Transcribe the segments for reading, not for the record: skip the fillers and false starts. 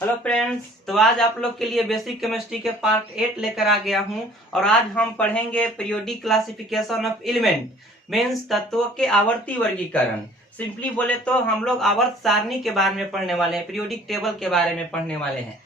Hello friends, तो आज आप लोग के लिए बेसिक केमिस्ट्री के पार्ट 8 लेकर आ गया हूं और आज हम पढ़ेंगे periodic classification of element means तत्वों के आवर्ती वर्गीकरण। सिंपली बोले तो हम लोग आवर्त सारणी के बारे में पढ़ने वाले हैं, पीरियोडिक टेबल के बारे में पढ़ने वाले हैं।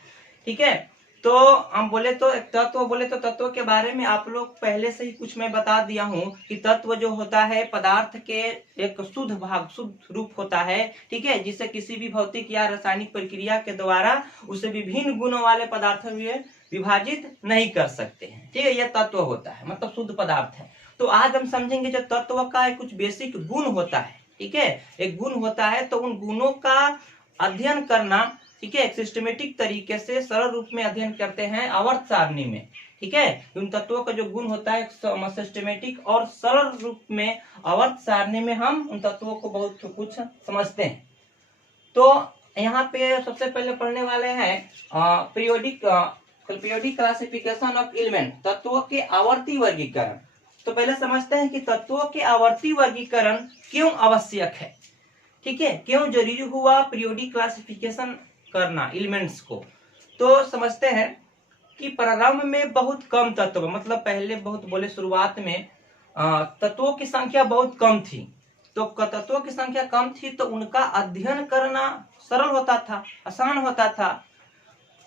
ठीक है, तो हम बोले तो तत्व के बारे में आप लोग पहले से ही कुछ मैं बता दिया हूं कि तत्व जो होता है पदार्थ के एक शुद्ध भाग, शुद्ध रूप होता है। ठीक है, जिसे किसी भी भौतिक या रासायनिक प्रक्रिया के द्वारा उसे विभिन्न गुणों वाले पदार्थों में विभाजित नहीं कर सकते हैं। ठीक है, यह तत्व होता है, मतलब शुद्ध पदार्थ है। तो आज हम समझेंगे जो तत्व का कुछ बेसिक गुण होता है। ठीक है, एक गुण होता है तो उन गुणों का अध्ययन करना, ठीक है, एक सिस्टमेटिक तरीके से सरल रूप में अध्ययन करते हैं आवर्त सारणी में। ठीक है, उन तत्वों का जो गुण होता है सिस्टमेटिक और सरल रूप में आवर्त सारणी में हम उन तत्वों को बहुत कुछ समझते हैं। तो यहाँ पे सबसे पहले पढ़ने वाले हैं पीरियोडिक क्लासिफिकेशन ऑफ एलिमेंट, तत्वों के आवर्ती वर्गीकरण। तो पहले समझते हैं कि तत्वों के आवर्ती वर्गीकरण क्यों आवश्यक है। ठीक है, क्यों जरूरी हुआ पीरियोडिक क्लासिफिकेशन करना एलिमेंट्स को। तो समझते हैं कि प्रारंभ में बहुत कम तत्व, मतलब पहले बहुत बोले शुरुआत में तत्वों की संख्या बहुत कम थी। तो तत्वों की संख्या कम थी तो उनका अध्ययन करना सरल होता था, आसान होता था।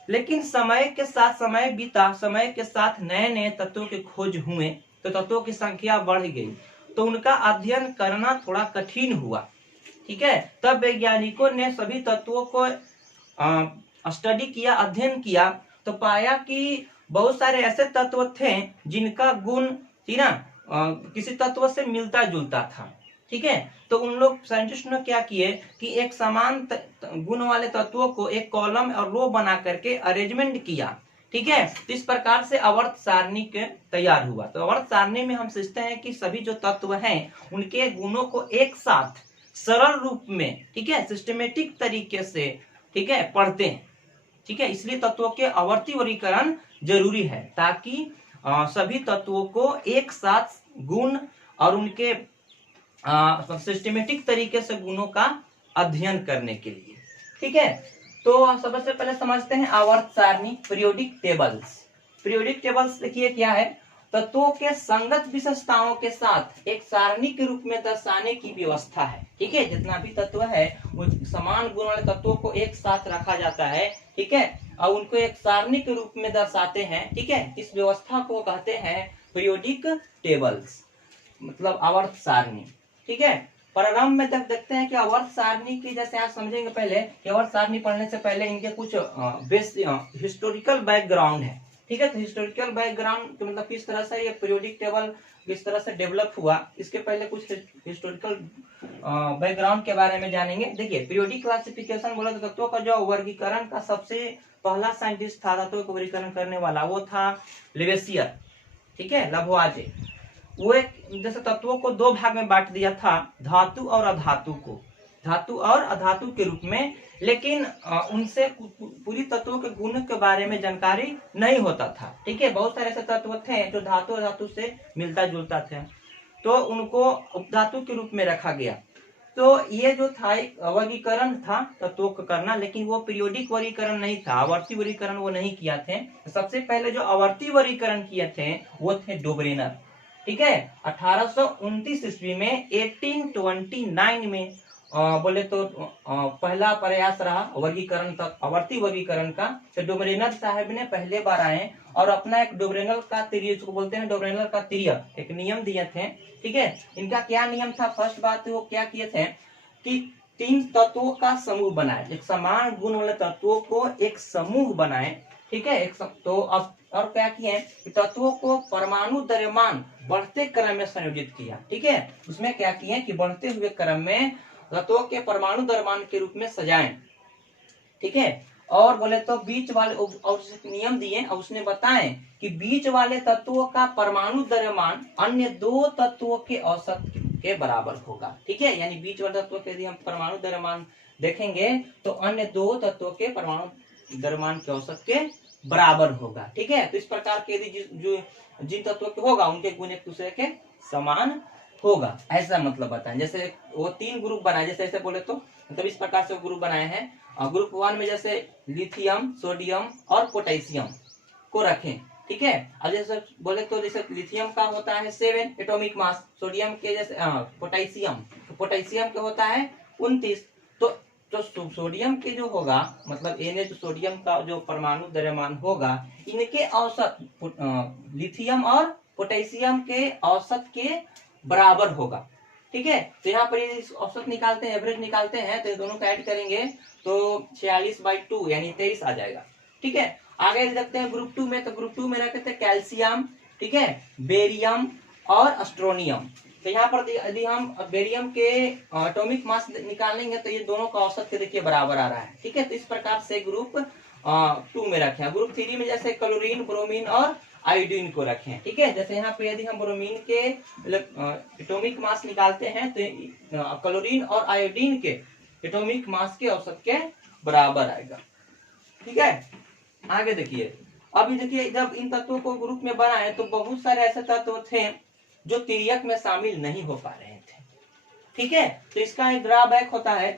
लेकिन समय के साथ समय बीता, समय के साथ नए नए तत्वों के खोज हुए तो तत्वों की संख्या बढ़ गई, तो उनका अध्ययन करना थोड़ा कठिन हुआ। ठीक है, तब वैज्ञानिकों ने सभी तत्वों को स्टडी किया, अध्ययन किया, तो पाया कि बहुत सारे ऐसे तत्व थे जिनका गुण किसी तत्व से मिलता जुलता था। ठीक है, तो उन लोग साइंटिस्ट ने क्या किए कि एक समान गुण वाले तत्वों को एक कॉलम और रो बना करके अरेंजमेंट किया। ठीक है, तो इस प्रकार से आवर्त सारणी के तैयार हुआ। तो आवर्त सारणी में हम सोचते हैं कि सभी जो तत्व हैं उनके गुणों को एक साथ सरल रूप में, ठीक है, सिस्टमेटिक तरीके से, ठीक है, पढ़ते हैं। ठीक है, इसलिए तत्वों के आवर्ती वर्गीकरण जरूरी है ताकि सभी तत्वों को एक साथ गुण और उनके सिस्टमेटिक तरीके से गुणों का अध्ययन करने के लिए। ठीक है, तो सबसे पहले समझते हैं आवर्त सारणी, पीरियोडिक टेबल्स। पीरियोडिक टेबल्स देखिए क्या है, तत्वों के संगत विशेषताओं के साथ एक सारणी के रूप में दर्शाने की व्यवस्था है। ठीक है, जितना भी तत्व है वो समान गुण वाले तत्वों को एक साथ रखा जाता है। ठीक है, और उनको एक सारणी के रूप में दर्शाते हैं। ठीक है, इस व्यवस्था को कहते हैं पीरियोडिक टेबल्स, मतलब आवर्त सारणी। ठीक है, प्रारंभ में तक देखते हैं कि आवर्त सारणी की, जैसे आप समझेंगे पहले कि आवर्त सारणी पढ़ने से पहले इनके कुछ हिस्टोरिकल बैकग्राउंड है। ठीक है, तो हिस्टोरिकल बैकग्राउंड तो मतलब किस तरह से ये पीरियोडिक टेबल किस तरह से डेवलप हुआ, इसके पहले कुछ हिस्टोरिकल बैकग्राउंड के बारे में जानेंगे। देखिए, पीरियोडिक क्लासिफिकेशन बोला तो तत्वों का जो वर्गीकरण का सबसे पहला साइंटिस्ट था तत्वों का वर्गीकरण करने वाला, वो था लेवेसियर। ठीक है, लवोइजे। वो एक जैसे तत्वों को दो भाग में बांट दिया था, धातु और अधातु को, धातु और अधातु के रूप में। लेकिन उनसे पूरी तत्वों के गुण के बारे में जानकारी नहीं होता था। ठीक है, बहुत सारे ऐसे तत्व थे जो धातु और धातु से मिलता जुलता थे, तो उनको उपधातु के रूप में रखा गया। तो ये जो था एक वर्गीकरण था तत्वों का करना, लेकिन वो पीरियोडिक वर्गीकरण नहीं था, आवर्ती वर्गीकरण वो नहीं किया थे। सबसे पहले जो आवर्ती वर्गीकरण किए थे वो थे डोब्रेनर। ठीक है, 1829 ईस्वी में 1829 में बोले तो पहला प्रयास रहा वर्गीकरण तक, आवर्ती वर्गीकरण का। तो डोब्रेनर साहब ने पहले बार आए और अपना एक डोब्रेनर का तिर्यक, जिसको बोलते हैं डोब्रेनर का तिर्यक, एक नियम दिए थे। ठीक है, इनका क्या नियम था, फर्स्ट बात वो क्या किए थे कि 3 तत्वों का समूह बनाए, एक समान गुण वाले तत्वों को एक समूह बनाए। ठीक है, तो अब और क्या किए कि तत्वों को परमाणु द्रव्यमान बढ़ते क्रम में संयोजित किया। ठीक है, उसमें क्या किए कि बढ़ते हुए क्रम में तत्वों के परमाणु द्रव्यमान के रूप में सजाएं। ठीक है, और बोले तो बीच वाले और नियम दिए और उसने बताए कि बीच वाले तत्वों का परमाणु द्रव्यमान अन्य 2 तत्वों के औसत के बराबर होगा। ठीक है, यानी बीच वाले तत्वों के यदि हम परमाणु द्रव्यमान देखेंगे तो अन्य 2 तत्वों के परमाणु द्रव्यमान के औसत के बराबर होगा। ठीक है, तो इस प्रकार के यदि जिन तत्वों के होगा उनके गुण एक दूसरे के समान होगा, ऐसा मतलब बताएं। जैसे वो 3 ग्रुप बनाए, जैसे ऐसे बोले तो मतलब इस प्रकार से ग्रुप बनाए हैं। ग्रुप 1 में जैसे लिथियम, सोडियम और पोटेशियम को रखें, ठीक है। अब जैसे बोले तो जैसे लिथियम का होता है 7 एटॉमिक मास, सोडियम के जैसे पोटेशियम का होता है 29। तो सोडियम के जो होगा मतलब Na जो सोडियम का जो परमाणु द्रव्यमान होगा, इनके औसत लिथियम और पोटेशियम के औसत के बराबर होगा, ठीक है। तो यहाँ पर ये औसत निकालते हैं, एवरेज निकालते हैं, तो ये दोनों का ऐड करेंगे तो 46/2 यानी 23 आ जाएगा, ठीक है। आगे देखते हैं ग्रुप 2 में, तो ग्रुप 2 में रखते हैं कैल्शियम, ठीक है, बेरियम और अस्ट्रोनियम। तो यहाँ पर यदि हम बेरियम के एटॉमिक मास निकालेंगे तो ये दोनों का औसत के देखिए बराबर आ रहा है, ठीक है। तो इस प्रकार से ग्रुप 2 में रखें। ग्रुप 3 में जैसे क्लोरीन, ब्रोमीन और आयोडीन को रखें, ठीक है। जैसे यहाँ पे यदि हम ब्रोमीन के एटॉमिक मास निकालते हैं तो क्लोरीन और आयोडीन के एटॉमिक मास के औसत के बराबर आएगा, ठीक है। आगे देखिए, अभी देखिए जब इन तत्वों को ग्रुप में बनाए तो बहुत सारे ऐसे तत्व थे जो तिर्यक में शामिल नहीं हो पा रहे थे, ठीक है। तो इसका एक ड्रॉबैक होता है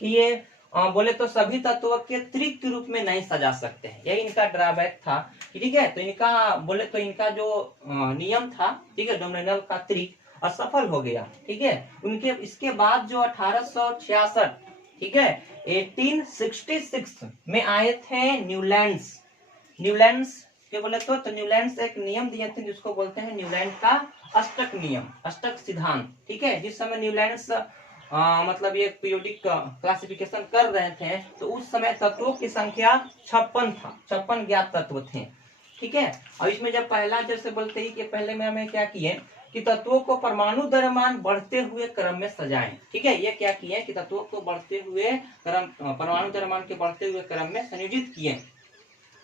कि ये बोले तो सभी तत्वों के त्रिक रूप में नहीं सजा सकते हैं, यही इनका ड्रॉबैक था, ठीक है। तो इनका बोले तो इनका जो नियम था, ठीक है, डोमिनल का त्रिक असफल हो गया, ठीक है। उनके इसके बाद जो 1866, ठीक है, 1866 में आए थे न्यूलैंड्स के बोले तो न्यूलैंड्स एक नियम दिए थे जिसको बोलते हैं न्यूलैंड का अष्टक नियम, अष्टक सिद्धांत, ठीक है। जिस समय न्यूलैंड्स मतलब ये पीरियोडिक क्लासिफिकेशन कर रहे थे तो उस समय तत्वों की संख्या 56 था, 56 ज्ञात तत्व थे, ठीक है। और इसमें जब पहला जैसे बोलते ही कि पहले में हमें क्या किए कि तत्वों को परमाणु द्रव्यमान बढ़ते हुए क्रम में सजाएं, ठीक है। ये क्या किए कि तत्वों को बढ़ते हुए क्रम, परमाणु द्रव्यमान के बढ़ते हुए क्रम में संयोजित किए,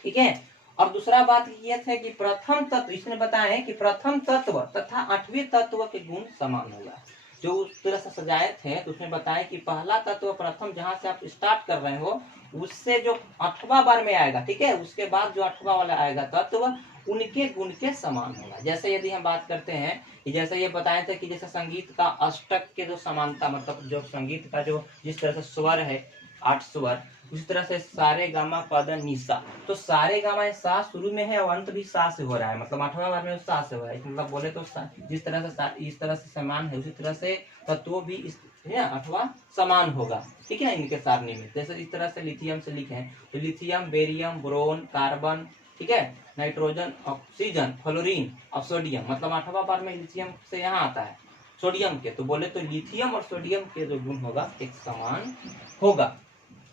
ठीक है। और दूसरा बात ये थे कि प्रथम तत्व, इसने बताया कि प्रथम तत्व तथा 8वें तत्व के गुण समान होगा। जो उस तरह से सजाए थे तो उसने बताया कि पहला तत्व प्रथम जहां से आप स्टार्ट कर रहे हो उससे जो 8वां बार में आएगा, ठीक है, उसके बाद जो 8वां वाला आएगा तत्व उनके गुण के समान होगा। जैसे यदि हम बात करते हैं कि जैसे ये बताए थे कि जैसे संगीत का अष्टक के जो समानता मतलब जो संगीत का जो जिस तरह से स्वर है 8 स्वर, उसी तरह से सारे गामा पद निसा, तो सारे गामा सा शुरू में है और अंत भी सा से हो रहा है, मतलब 8वां बार में सा से हो रहा है, मतलब बोले तो जिस तरह से इस तरह से समान है उसी तरह से तत्व भी इस 8वां समान होगा, ठीक है, इनके सारणी में। जैसे इस तरह से लिथियम से लिखे तो लिथियम, बेरियम, बोरोन, कार्बन, ठीक है, नाइट्रोजन, ऑक्सीजन, फ्लोरीन और सोडियम, मतलब 8वां बार में लिथियम से यहाँ आता है सोडियम के, तो बोले तो लिथियम और सोडियम के जो गुण होगा एक समान होगा,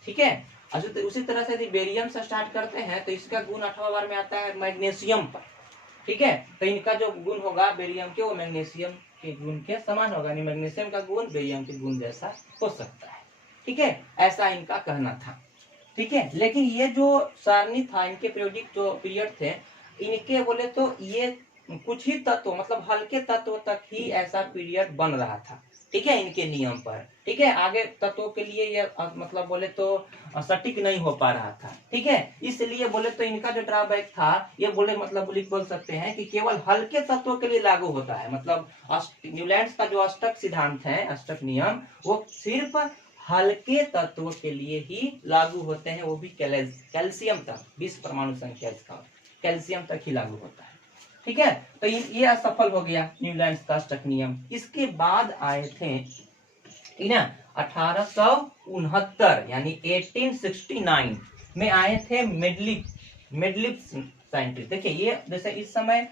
ठीक है। उसी तरह से यदि बेरियम से स्टार्ट करते हैं तो इसका गुण 8वां बार में आता है मैग्नीशियम पर, ठीक है। तो इनका जो गुण होगा बेरियम के वो मैग्नीशियम के गुण के समान होगा, यानी मैग्नीशियम का गुण बेरियम के गुण जैसा हो सकता है, ठीक है, ऐसा इनका कहना था, ठीक है। लेकिन ये जो सारणी था इनके पीरियोडिक जो पीरियड थे इनके बोले तो ये कुछ ही तत्व मतलब हल्के तत्व तक ही ऐसा पीरियड बन रहा था, ठीक है, इनके नियम पर, ठीक है। आगे तत्वों के लिए ये मतलब बोले तो सटीक नहीं हो पा रहा था, ठीक है। इसलिए बोले तो इनका जो ड्रॉबैक था ये बोल सकते हैं कि केवल हल्के तत्वों के लिए लागू होता है, मतलब न्यूलैंड्स का जो अष्टक सिद्धांत है, अष्टक नियम, वो सिर्फ हल्के तत्वों के लिए ही लागू होते हैं, वो भी कैल्शियम तक, 20 परमाणु संख्या इसका कैल्शियम तक ही लागू होता है, ठीक है। तो ये असफल हो गया न्यूलैंड्स का अष्टक नियम। इसके बाद आए थे, ठीक है, 1869 यानी 1869 में आए थे मेडलिप साइंटिस्ट। देखिए ये जैसे इस समय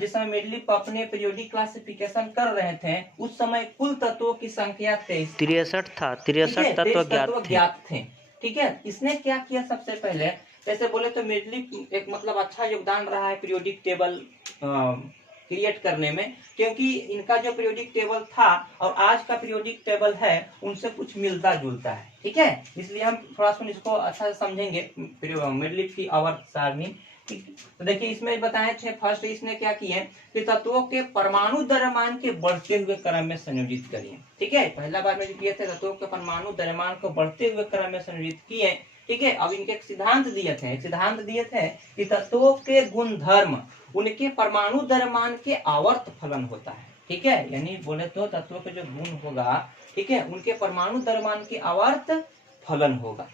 जिस समय मेडलिप अपने पीरियोडिक क्लासिफिकेशन कर रहे थे उस समय कुल तत्वों की संख्या 63 था, 63 तत्व ज्ञात थे, ठीक है। इसने क्या किया सबसे पहले, जैसे बोले तो मेडलिप एक मतलब अच्छा योगदान रहा है पीरियोडिक टेबल क्रिएट करने में, क्योंकि इनका जो पीरियोडिक टेबल था और आज का पीरियोडिक टेबल है उनसे कुछ मिलता जुलता है, ठीक है। इसलिए हम थोड़ा सा इसको अच्छा से समझेंगे मेडलिप की आवर्त सारणी। तो देखिए इसमें बताए थे फर्स्ट इसने क्या किए कि तत्वों के परमाणु द्रव्यमान के बढ़ते हुए क्रम में संयोजित करिए, ठीक है। पहला बार में जो किए थे तत्वों के परमाणु द्रव्यमान को बढ़ते हुए क्रम में संयोजित किए, ठीक है। अब इनके एक सिद्धांत दिए थे कि तत्वों के गुण धर्म उनके परमाणु द्रव्यमान के आवर्त फलन होता है, ठीक है, यानी बोले तो तत्वों के जो गुण होगा, ठीक है, उनके परमाणु द्रव्यमान के आवर्त फलन होगा।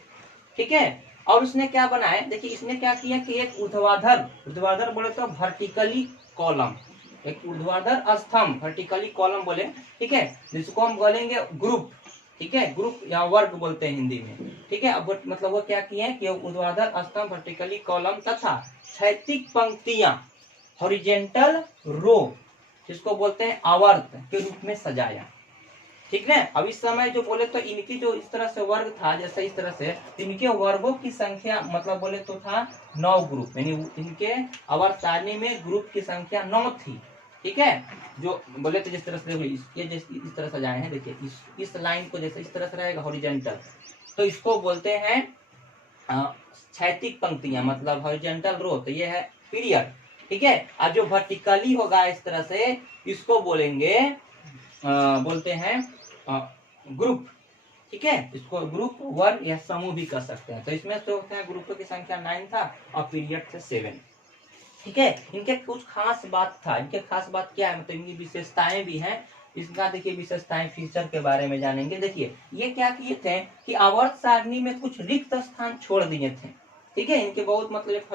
ठीक है, और उसने क्या बनाया, देखिए इसने क्या किया कि एक ऊर्ध्वाधर बोले तो वर्टिकली कॉलम, एक ऊर्ध्वाधर स्तंभ वर्टिकली कॉलम बोले, ठीक है, जिसको हम बोलेंगे ग्रुप, ठीक है, ग्रुप या वर्ग बोलते हैं हिंदी में। ठीक है, अब मतलब वो क्या किए कि ऊर्ध्वाधर स्तंभ वर्टिकली कॉलम तथा क्षैतिज पंक्तियां हॉरिजेंटल रो, जिसको बोलते हैं आवर्त के रूप में सजाया। ठीक है, अब इस समय जो बोले तो इनकी जो इस तरह से वर्ग था, जैसे इस तरह से, इनके वर्गों की संख्या मतलब बोले तो था 9 ग्रुप, यानी इनके आवर्त सारणी में ग्रुप की संख्या 9 थी। ठीक है, जो बोले तो जिस तरह से ये इस तरह सजाए हैं, देखिए इस लाइन को जैसे इस तरह से रहेगा हॉरिजेंटल, तो इसको बोलते हैं क्षैतिज पंक्तियां, मतलब हॉरिजेंटल रो, तो ये है पीरियड। ठीक है, और जो वर्टिकली होगा इस तरह से, इसको बोलेंगे बोलते हैं ग्रुप। ठीक है, इसको ग्रुप, वर्ग या समूह भी कर सकते हैं। तो इसमें तो होते हैं ग्रुपों की संख्या 9 था और पीरियड थे 7। ठीक है, इनके कुछ खास बात था, इनके खास बात क्या है, मतलब इनकी विशेषताएं भी हैं। इसका देखिए विशेषताएं, फीचर के बारे में जानेंगे। देखिए ये क्या किए थे कि आवर्त सारणी में कुछ रिक्त स्थान छोड़ दिए थे। ठीक है, इनके बहुत मतलब एक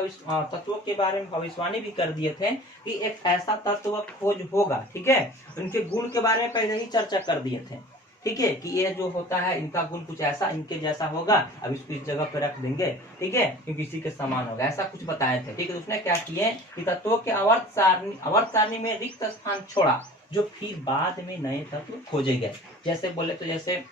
तत्वों के बारे में भविष्यवाणी भी कर दिए थे कि एक ऐसा तत्व खोज होगा। ठीक है, उनके गुण के बारे में पहले ही चर्चा कर दिए थे। ठीक है, कि ये जो होता है इनका गुण कुछ ऐसा इनके जैसा होगा, अब इसको इस जगह पे रख देंगे। ठीक है, क्योंकि इसी के समान होगा, ऐसा कुछ बताए थे। ठीक है, उसने क्या किए कि तत्वों के आवर्त सारणी में रिक्त स्थान छोड़ा, जो फिर बाद में नए तत्व खोजे गए। जैसे बोले तो जैसे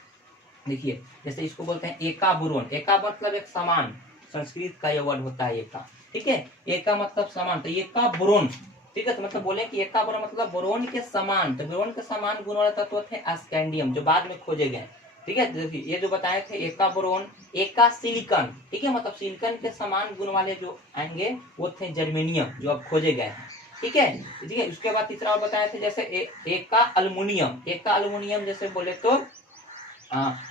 देखिए, जैसे इसको बोलते हैं एका बुरोन, एका मतलब एक समान, संस्कृत का ये वर्ड होता है एका। ठीक है, एका मतलब समान, तो एका बुरोन। ठीक है, तो मतलब बोले कि एका बोरोन मतलब बोरोन के समान, तो बोरोन के समान गुण वाले तत्व थे स्कैंडियम, जो बाद में खोजे गए। ठीक है, देखिए ये जो बताए थे एका बोरोन, एका सिलिकन। ठीक है, मतलब सिलिकन के समान गुण वाले जो आएंगे वो थे जर्मेनियम, जो अब खोजे गए हैं। ठीक है, ठीक है, उसके बाद तीसरा बताए थे जैसे एका अल्युमिनियम, एका अल्युमिनियम जैसे बोले तो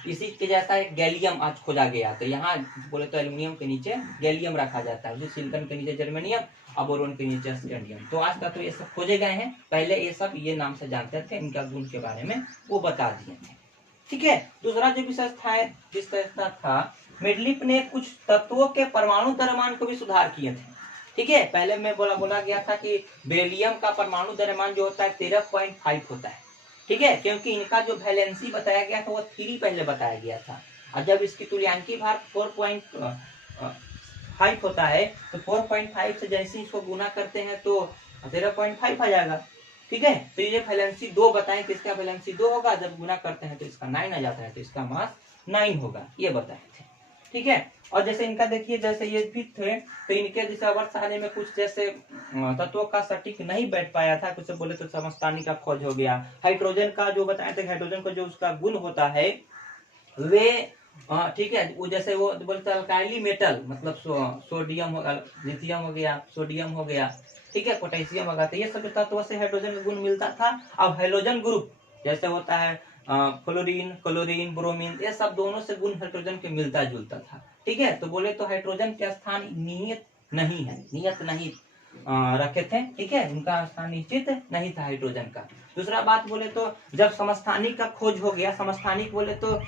इसी के जैसा एक गैलियम आज खोजा गया। तो यहाँ बोले तो एल्यूमिनियम के नीचे गैलियम रखा जाता है, सिलिकन के नीचे जर्मेनियम और बोरोन के नीचे स्कैंडियम। तो आज तक तो ये सब खोजे गए हैं, पहले ये सब ये नाम से जानते थे, इनका गुण के बारे में वो बता दिए थे। ठीक है, दूसरा जो विशेषता था, मेडलिफ ने कुछ तत्वों के परमाणु द्रव्यमान को भी सुधार किए थे। ठीक है, पहले में बोला गया था कि बेरिलियम का परमाणु द्रव्यमान जो होता है 13.5 होता है। ठीक है, क्योंकि इनका जो वैलेंसी बताया गया था वो 3 पहले बताया गया था, और जब इसकी तुल्यांकी भार 4.5 होता है, तो 4.5 से जैसे इसको गुना करते हैं तो 0.5 आ जाएगा। ठीक है, तो ये वैलेंसी 2 बताएं कि इसका वैलेंसी 2 होगा, जब गुना करते हैं तो इसका 9 आ जाता है, तो इसका मास 9 होगा, ये बताए थे। ठीक है, और जैसे इनका देखिए, जैसे ये भी थे, तो इनके जैसे आवर्त सारणी में कुछ जैसे तत्वों का सटीक नहीं बैठ पाया था, कुछ बोले तो समस्थानिक का खोज हो गया। हाइड्रोजन का जो बताए थे, हाइड्रोजन का जो उसका गुण होता है वे ठीक है, वो जैसे वो बोलते हैं अल्काइली मेटल, मतलब सोडियम हो, लिथियम हो गया, सोडियम हो गया, ठीक है, पोटेशियम हो गया, तो ये सब तत्वों से हाइड्रोजन का गुण मिलता था। अब हैलोजन ग्रुप जैसे होता है क्लोरीन, ब्रोमीन, ये सब दोनों से गुण हाइड्रोजन के मिलता जुलता था। ठीक है, तो बोले तो हाइड्रोजन के स्थान नियत नहीं रखे थे। ठीक है, उनका स्थान निश्चित नहीं था हाइड्रोजन का। दूसरा बात बोले तो जब समस्थानिक का खोज हो गया, समस्थानिक बोले तो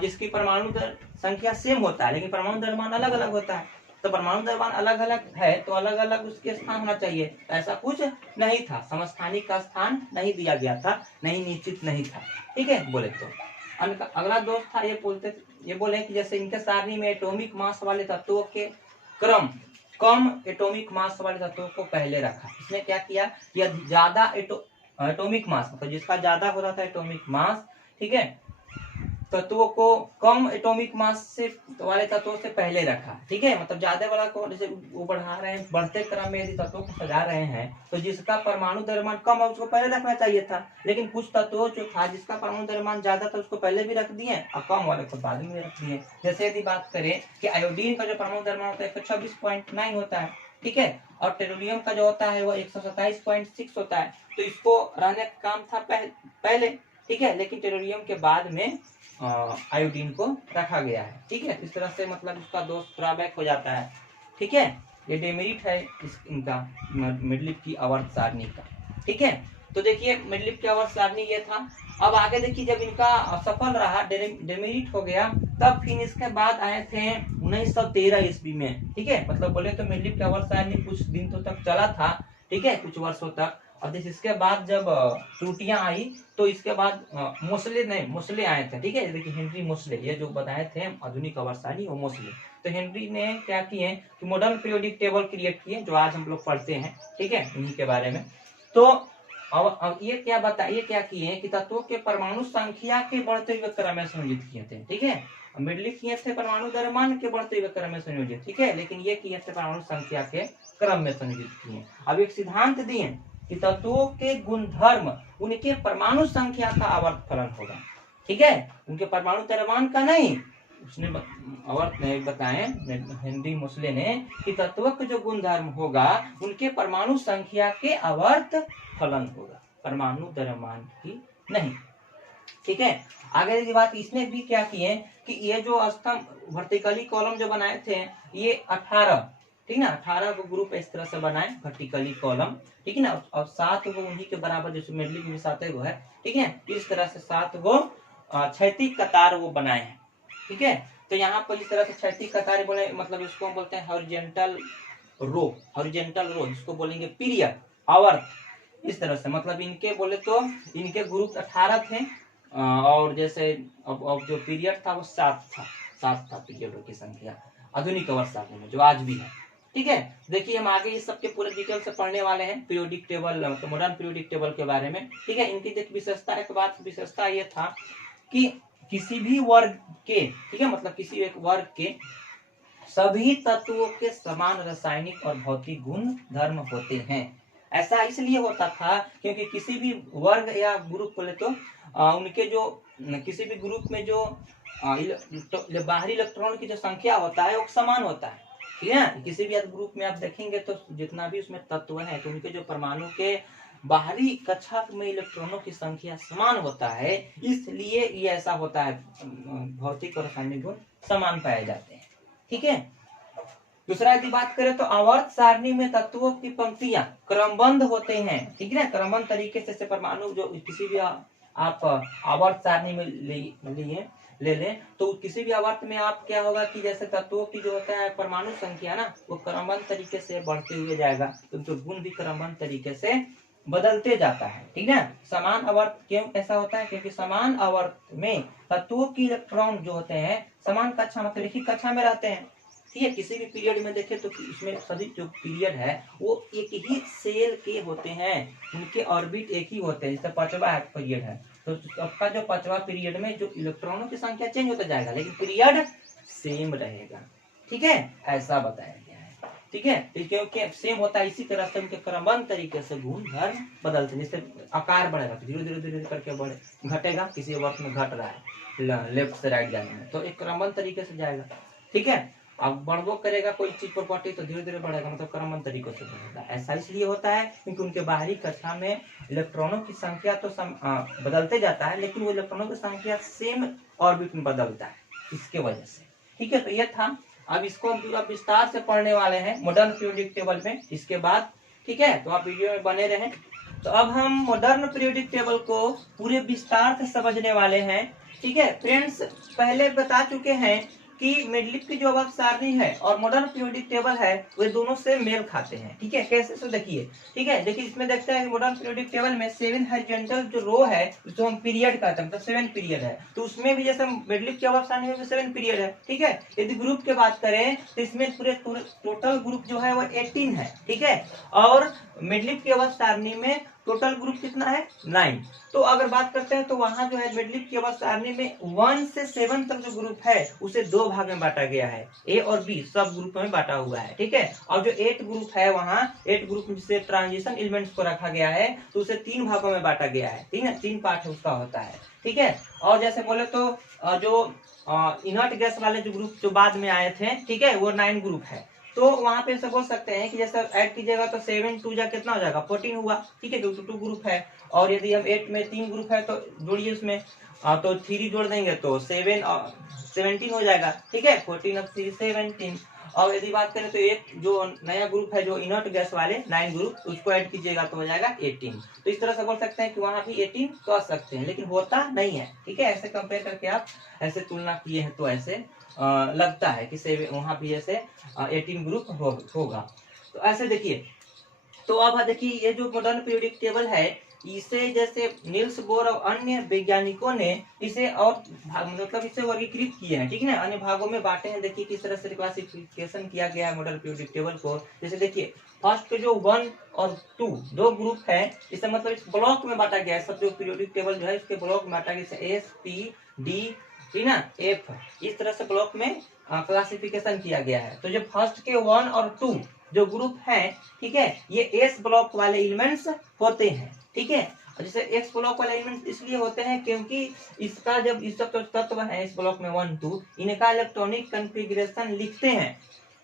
जिसकी परमाणु संख्या सेम होता है लेकिन परमाणु द्रव्यमान अलग अलग होता है, तो परमाणु द्रव्यमान अलग अलग है तो अलग अलग उसके स्थान होना चाहिए, ऐसा कुछ नहीं था, समस्थानिक का स्थान नहीं दिया गया था, नहीं निश्चित नहीं था। ठीक है, बोले तो अगला दोष था, ये बोले कि जैसे इनके सारणी में एटॉमिक मास वाले तत्वों के क्रम कम एटॉमिक मास वाले तत्वों को पहले रखा। इसने क्या किया, ज्यादा एटॉमिक मास, मतलब जिसका ज्यादा होता था एटॉमिक मास, ठीक है, तत्वों को कम एटॉमिक मास से वाले तत्वों से पहले रखा। ठीक है, मतलब ज्यादा वाला को जैसे वो बढ़ा रहे हैं, बढ़ते क्रम में यदि तत्वों को सजा रहे हैं तो जिसका परमाणु द्रव्यमान कम है उसको पहले रखना चाहिए था, लेकिन कुछ तत्वों जो था जिसका परमाणु द्रव्यमान ज्यादा था उसको पहले भी रख दिए और कम वाले को बाद में रख दिए। जैसे यदि बात करें कि आयोडीन का जो परमाणु द्रव्यमान होता है 126.9 होता है, ठीक है, और टेलोनियम का जो होता है वो 127.6 होता है, तो इसको रहने का काम था पहले, ठीक है, लेकिन टेलोनियम के बाद में आयोडीन को रखा गया है। ठीक है, इस तरह से मतलब इसका दोष ड्रॉबैक हो जाता है। ठीक है, ये डेमेरिट है इनका मेडलिफ की आवर्त सारणी का। ठीक है, तो देखिए मिडलिप की आवर्त सारणी ये था। अब आगे देखिए जब इनका सफल रहा, डेमेरिट हो गया, तब फिर इसके बाद आए थे 1913 ईस्वी में। ठीक है, मतलब बोले तो मिडलिप की आवर्त सारणी कुछ दिन तो तक चला था, ठीक है, कुछ वर्षों तक। और जैसे इसके बाद जब त्रुटियां आई तो इसके बाद मोसले आए थे। ठीक है, देखिए हेनरी मोसले, ये जो बताए थे आधुनिक आवर्त सारणी वो मोसले। तो हेनरी ने क्या किए कि मॉडर्न पीरियोडिक टेबल क्रिएट किए, जो आज हम लोग पढ़ते हैं। ठीक है, इन्हीं के बारे में। तो अब ये क्या किए कि तत्वों के परमाणु संख्या के बढ़ते हुए क्रम में संयोजित किए थे। ठीक है, मिडलिप किए थे परमाणु द्रव्यमान के बढ़ते हुए क्रम में संयोजित। ठीक है, लेकिन ये किए थे परमाणु संख्या के क्रम में संयोजित किए। अब एक सिद्धांत दिए कि तत्वों के गुणधर्म उनके परमाणु संख्या का आवर्त फलन होगा। ठीक है, उनके परमाणु द्रव्यमान का नहीं। उसने आवर्त बताए हेनरी मोसले ने कि तत्व का जो गुणधर्म होगा उनके परमाणु संख्या के आवर्त फलन होगा, परमाणु द्रव्यमान की नहीं। ठीक है, आगे की बात इसने भी क्या किए कि ये जो स्तंभ वर्टिकली कॉलम जो बनाए थे ये 18, ठीक ना, 18 को ग्रुप इस तरह से बनाए वर्टिकली कॉलम। ठीक है ना, और 7 को उन्हीं के बराबर, जैसे मिडलिप में 7 गो है। ठीक है, इस तरह से 7 गो क्षैतिज कतार वो बनाए हैं। ठीक है, तो यहाँ पर इस तरह से क्षैतिज कतार बोले, मतलब इसको हम बोलते हैं हॉरिजॉन्टल रो, जिसको बोलेंगे पीरियड, आवर्त। इस तरह से मतलब इनके बोले तो इनके ग्रुप 18 थे, और जैसे अब जो पीरियड था वो 7 था पीरियडों की संख्या आधुनिक आवर्त सारणी में, जो आज भी है। ठीक है, देखिए हम आगे इस सबके पूरे डिटेल से पढ़ने वाले हैं पीरियोडिक टेबल, मतलब मॉडर्न पीरियोडिक टेबल के बारे में। ठीक है, इनकी एक विशेषता ये था कि किसी भी वर्ग के, ठीक है, मतलब किसी एक वर्ग के सभी तत्वों के समान रासायनिक और भौतिक गुण धर्म होते हैं। ऐसा इसलिए होता था क्योंकि किसी भी वर्ग या ग्रुप बोले तो उनके जो किसी भी ग्रुप में जो बाहरी इलेक्ट्रॉन की जो संख्या होता है वो समान होता है। ठीक है, किसी भी ग्रुप में आप देखेंगे तो जितना भी उसमें तत्व है तो उनके जो परमाणु के बाहरी कक्षा में इलेक्ट्रॉनों की संख्या समान होता है, इसलिए ये ऐसा होता है, भौतिक और रासायनिक गुण समान पाए जाते हैं। ठीक है, दूसरा यदि बात करें तो आवर्त सारणी में तत्वों की पंक्तियां क्रमबद्ध होते हैं। ठीक है ना, क्रमबद्ध तरीके से परमाणु जो किसी भी आप आवर्त सारणी में ले लें तो किसी भी आवर्त में आप क्या होगा कि जैसे तत्वों की जो होता है परमाणु संख्या ना, वो क्रमबद्ध तरीके से बढ़ते हुए जाएगा, तो उनके गुण भी क्रमबद्ध तरीके से बदलते जाता है। ठीक है, समान आवर्त क्यों ऐसा होता है, क्योंकि समान आवर्त में तत्वों की इलेक्ट्रॉन जो होते हैं समान कक्षा, मतलब एक ही कक्षा में रहते हैं। ठीक है, किसी भी पीरियड में देखें तो इसमें सभी जो पीरियड है वो एक ही सेल के होते हैं, उनके ऑर्बिट एक ही होते हैं। जैसे 5वां पीरियड है तो सबका जो 5वां पीरियड में जो इलेक्ट्रॉनों की संख्या चेंज होता जाएगा, लेकिन पीरियड सेम रहेगा। ठीक है, ऐसा बताया गया है। ठीक है, क्योंकि सेम होता है, इसी तरह से उनके क्रमबद्ध तरीके से गुण धर्म बदलते हैं। जैसे आकार बढ़ेगा तो धीरे धीरे करके बढ़े, घटेगा, किसी वक्त में घट रहा है लेफ्ट से राइट जाने में, तो एक क्रमबद्ध तरीके से जाएगा। ठीक है, अब बढ़ो करेगा कोई चीज प्रॉपर्टी तो धीरे धीरे बढ़ेगा, मतलब क्रमबद्ध तरीके से बढ़ेगा। ऐसा इसलिए होता है क्योंकि उनके बाहरी कक्षा में इलेक्ट्रॉनों की संख्या तो बदलते जाता है, लेकिन वो इलेक्ट्रॉनों की संख्या सेम ऑर्बिट में बदलता है, इसके वजह से। ठीक है, तो ये था। अब इसको हम पूरा विस्तार से पढ़ने वाले हैं मॉडर्न पीरियोडिक टेबल में इसके बाद। ठीक है, तो आप वीडियो में बने रहें। तो अब हम मॉडर्न पीरियोडिक टेबल को पूरे विस्तार से समझने वाले हैं। ठीक है फ्रेंड्स, पहले बता चुके हैं कि मिडलिप की जो आवर्त सारणी है और मॉडर्न पीरियोडिक टेबल है वे दोनों से मेल खाते हैं। ठीक है, कैसे तो देखिए। ठीक है, देखिए इसमें देखते हैं कि मॉडर्न पीरियोडिक टेबल में 7 हॉरिजॉन्टल जो रो है उसको हम पीरियड कहते हैं, मतलब 7 पीरियड है। तो उसमें भी जैसे मिडलिप की आवर्त सारणी में भी 7 पीरियड है। ठीक है, यदि ग्रुप की बात करें तो इसमें पूरे टोटल ग्रुप जो है वो 18 है। ठीक है, और मिडलिप की आवर्त सारणी में टोटल ग्रुप कितना है 9। तो अगर बात करते हैं तो वहां जो है मिडलिप की आवर्त सारणी में 1 से 7 तक जो ग्रुप है उसे 2 भाग में बांटा गया है, ए और बी सब ग्रुप में बांटा हुआ है। ठीक है, और जो 8 ग्रुप है वहाँ 8 ग्रुप से ट्रांजिशन एलिमेंट्स को रखा गया है तो उसे 3 भागों में बांटा गया है। ठीक है, 3 पार्ट उसका होता है। ठीक है, और जैसे बोले तो जो इनर्ट गैस वाले जो ग्रुप जो बाद में आए थे, ठीक है, वो 9 ग्रुप है। तो वहां पे से बोल सकते हैं कि जैसे ऐड कीजिएगा तो 7 2 जा कितना हो जाएगा 14 हुआ। ठीक है, क्योंकि 2 ग्रुप है, और यदि हम 8 में 3 ग्रुप है तो जोड़िए उसमें तो 3 जोड़ देंगे तो 17 हो जाएगा। ठीक है, 14 और 3 17। और यदि बात करें तो एक जो नया ग्रुप है जो इनर्ट गैस वाले 9 ग्रुप, उसको ऐड कीजिएगा तो हो जाएगा 18। तो इस तरह से बोल सकते हैं कि वहां भी 18 कह सकते हैं, लेकिन होता नहीं है। ठीक है, ऐसे कंपेयर करके आप ऐसे तुलना किए हैं तो ऐसे लगता है कि वहां भी ऐसे 18 ग्रुप होगा। तो ऐसे देखिए, तो अब देखिए ये जो मॉडर्न पीरियोडिक टेबल है, इसे जैसे नील्स बोर और अन्य वैज्ञानिकों ने इसे और मतलब इसे वर्गीकृत किए हैं। ठीक है ना, अन्य भागों में बांटे हैं। देखिए किस तरह से क्लासिफिकेशन किया गया है मॉडर्न पीरियोडिक टेबल को। जैसे देखिए फर्स्ट के जो 1 और 2 दो ग्रुप है, इसे मतलब इस ब्लॉक में बांटा गया है। सब जो पीरियोडिक टेबल जो है इसके ब्लॉक में बांटा गया, जैसे एस पी डी, ठीक ना, एफ, इस तरह से ब्लॉक में क्लासिफिकेशन किया गया है। तो जो फर्स्ट के 1 और 2 जो ग्रुप है, ठीक है, ये एस ब्लॉक वाले एलिमेंट्स होते हैं। ठीक है, और जैसे एक्स ब्लॉक वाले एलिमेंट्स इसलिए होते हैं क्योंकि इसका जब इस सब तत्व है इस ब्लॉक में 1 2, इनका इलेक्ट्रॉनिक कॉन्फ़िगरेशन लिखते हैं।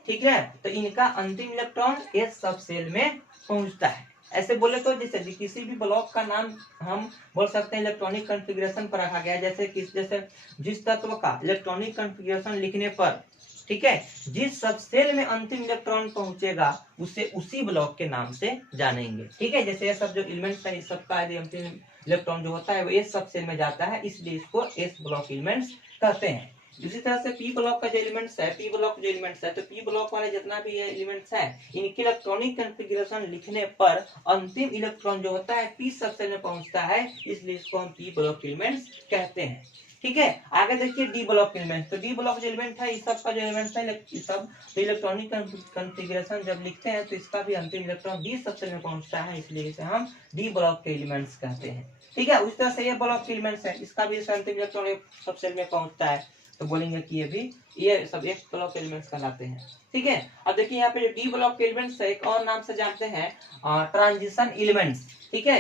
ठीक है, तो इनका अंतिम इलेक्ट्रॉन एस सब सेल में पहुंचता है। ऐसे बोले तो जैसे किसी भी ब्लॉक का नाम हम बोल सकते हैं इलेक्ट्रॉनिक कॉन्फ़िगरेशन पर रखा गया है। जैसे जिस तत्व का इलेक्ट्रॉनिक कॉन्फ़िगरेशन लिखने पर, ठीक है, जिस सब सेल में अंतिम इलेक्ट्रॉन पहुंचेगा उसे उसी ब्लॉक के नाम से जानेंगे। ठीक है, जैसे ये सब जो एलिमेंट्स है इस सब का यदि अंतिम इलेक्ट्रॉन जो होता है वो एस सब सेल में जाता है, इसलिए इसको एस ब्लॉक एलिमेंट्स कहते हैं। इसी तरह से पी ब्लॉक का जो एलिमेंट्स है, पी ब्लॉक जो एलिमेंट्स है, तो पी ब्लॉक वाले जितना भी ये एलिमेंट्स है, इनकी इलेक्ट्रॉनिक कॉन्फ़िगरेशन लिखने पर अंतिम इलेक्ट्रॉन जो होता है पी सब सेल में पहुंचता है, इसलिए इसको हम पी ब्लॉक एलिमेंट्स कहते हैं। ठीक है, आगे देखिए डी ब्लॉक एलिमेंट। तो डी ब्लॉक जो एलिमेंट है इस सब का जो एलिमेंट है इस सब तो इलेक्ट्रॉनिक कॉन्फ़िगरेशन जब लिखते हैं तो इसका भी अंतिम इलेक्ट्रॉन डी सब सेल में पहुंचता है, इसलिए इसे हम डी ब्लॉक के एलिमेंट्स कहते हैं। ठीक है, उस तरह से ये ब्लॉक के एलिमेंट्स है, इसका भी अंतिम इलेक्ट्रॉन सब सेल में पहुंचता है, तो बोलेंगे कि ये सब एक ब्लॉक एलिमेंट्स कहलाते हैं। ठीक है, अब देखिए यहाँ पे जो डी ब्लॉक एलिमेंट्स है एक और नाम से जानते हैं ट्रांजिशन एलिमेंट्स। ठीक है,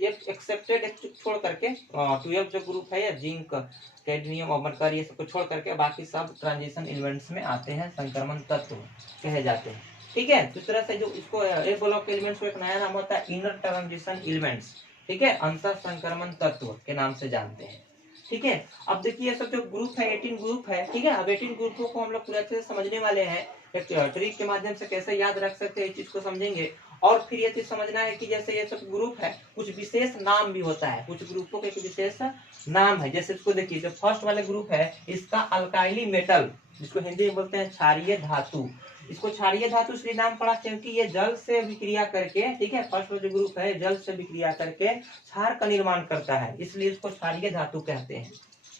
ये एक्सेप्टेड छोड़ करके 12 जो ग्रुप है, जिंक, कैडमियम और मरकरी, ये सबको छोड़ करके बाकी सब ट्रांजिशन एलिमेंट्स में आते हैं, संक्रमण तत्व कहे जाते हैं। ठीक है, तो इस तरह से जो इसको एक ब्लॉक एलिमेंट्स को एक नया नाम होता है इनर ट्रांजिशन एलिमेंट्स। ठीक है, अंतर संक्रमण तत्व के नाम से जानते हैं। ठीक है, अब देखिए ये सब जो ग्रुप है 18 ग्रुप है। ठीक है, अब 18 ग्रुपों को हम लोग पूरे अच्छे से समझने वाले हैं। एक ट्रिक के माध्यम से कैसे याद रख सकते हैं इस चीज को समझेंगे। और फिर ये चीज समझना है कि जैसे ये सब ग्रुप है कुछ विशेष नाम भी होता है, कुछ ग्रुपों के एक विशेष नाम है। जैसे इसको देखिए, जो फर्स्ट वाले ग्रुप है इसका अल्काइली मेटल, जिसको हिंदी में बोलते हैं क्षारीय धातु, इसको क्षारीय धातु इसलिए नाम पड़ा क्योंकि ये जल से विक्रिया करके, ठीक है, फर्स्ट वाला जो ग्रुप है जल से विक्रिया करके क्षार का निर्माण करता है, इसलिए इसको क्षारीय धातु कहते हैं।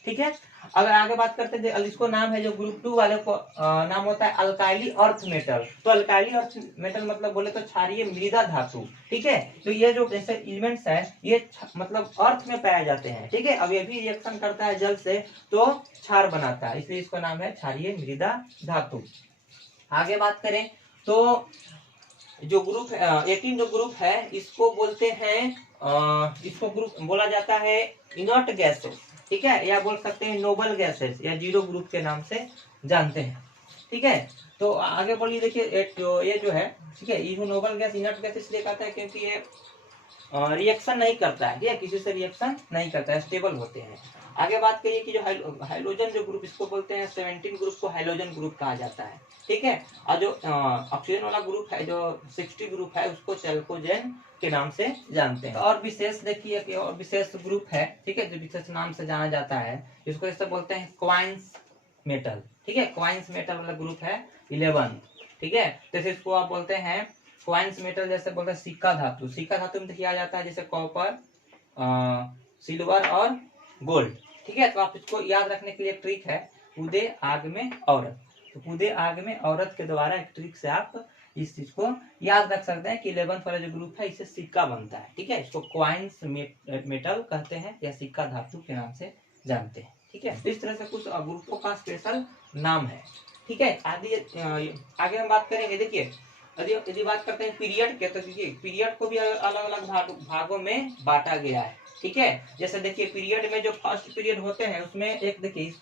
ठीक है, अगर आगे बात करते हैं इसको नाम है जो ग्रुप 2 वाले को नाम होता है अल्काइली अर्थ मेटल। तो अल्काइली अर्थ मेटल मतलब बोले तो क्षारीय मृदा धातु। ठीक है, तो ये जो जैसे एलिमेंट्स है ये मतलब अर्थ में पाए जाते हैं। ठीक है, अब ये भी रिएक्शन करता है जल से तो क्षार बनाता है, इसलिए इसका नाम है क्षारीय मृदा धातु। आगे बात करें तो जो ग्रुप 18 जो ग्रुप है इसको बोलते हैं इसको ग्रुप बोला जाता है इनर्ट गैसेस। ठीक है, या बोल सकते हैं नोबल गैसेस या जीरो ग्रुप के नाम से जानते हैं। ठीक है, तो आगे बोलिए देखिए ये जो है, ठीक है, ये नोबल गैस इनर्ट गैस इसलिए कहता है क्योंकि ये रिएक्शन नहीं करता है, ठीक है, किसी से रिएक्शन नहीं करता है, स्टेबल होते हैं। आगे बात करिए कि जो हाइड्रोजन जो ग्रुप इसको बोलते हैं 17 ग्रुप को हाइड्रोजन ग्रुप कहा जाता है। ठीक है, और जो ऑक्सीजन वाला ग्रुप है जो 60 ग्रुप है उसको चैल्कोजेन के नाम से जानते हैं। और विशेष देखिए कि और विशेष ग्रुप है, ठीक है, जो विशेष नाम से जाना जाता है जिसको इससे बोलते हैं क्वाइंस मेटल। ठीक है, क्वाइंस मेटल वाला ग्रुप है 11। ठीक है, जैसे इसको आप बोलते हैं क्वाइंस मेटल, जैसे बोलते हैं सिक्का धातु। सिक्का धातु में देखिए जाता है जैसे कॉपर, सिल्वर और गोल्ड। ठीक है, तो आप इसको याद रखने के लिए ट्रिक है कूदे आग में औरत। तो कूदे आग में औरत के द्वारा एक ट्रिक से आप इस चीज को याद रख सकते हैं कि 11 वाला जो ग्रुप है इससे सिक्का बनता है। ठीक है, इसको क्वाइंस मेटल कहते हैं या सिक्का धातु के नाम से जानते हैं। ठीक है, इस तरह से कुछ ग्रुपों का स्पेशल नाम है। ठीक है, आगे हम बात करेंगे। देखिए यदि बात करते हैं पीरियड के, तो देखिए पीरियड को भी अलग अलग भागों में बांटा गया है। ठीक है, जैसे देखिए पीरियड में जो फर्स्ट पीरियड होते हैं उसमें एक देखिए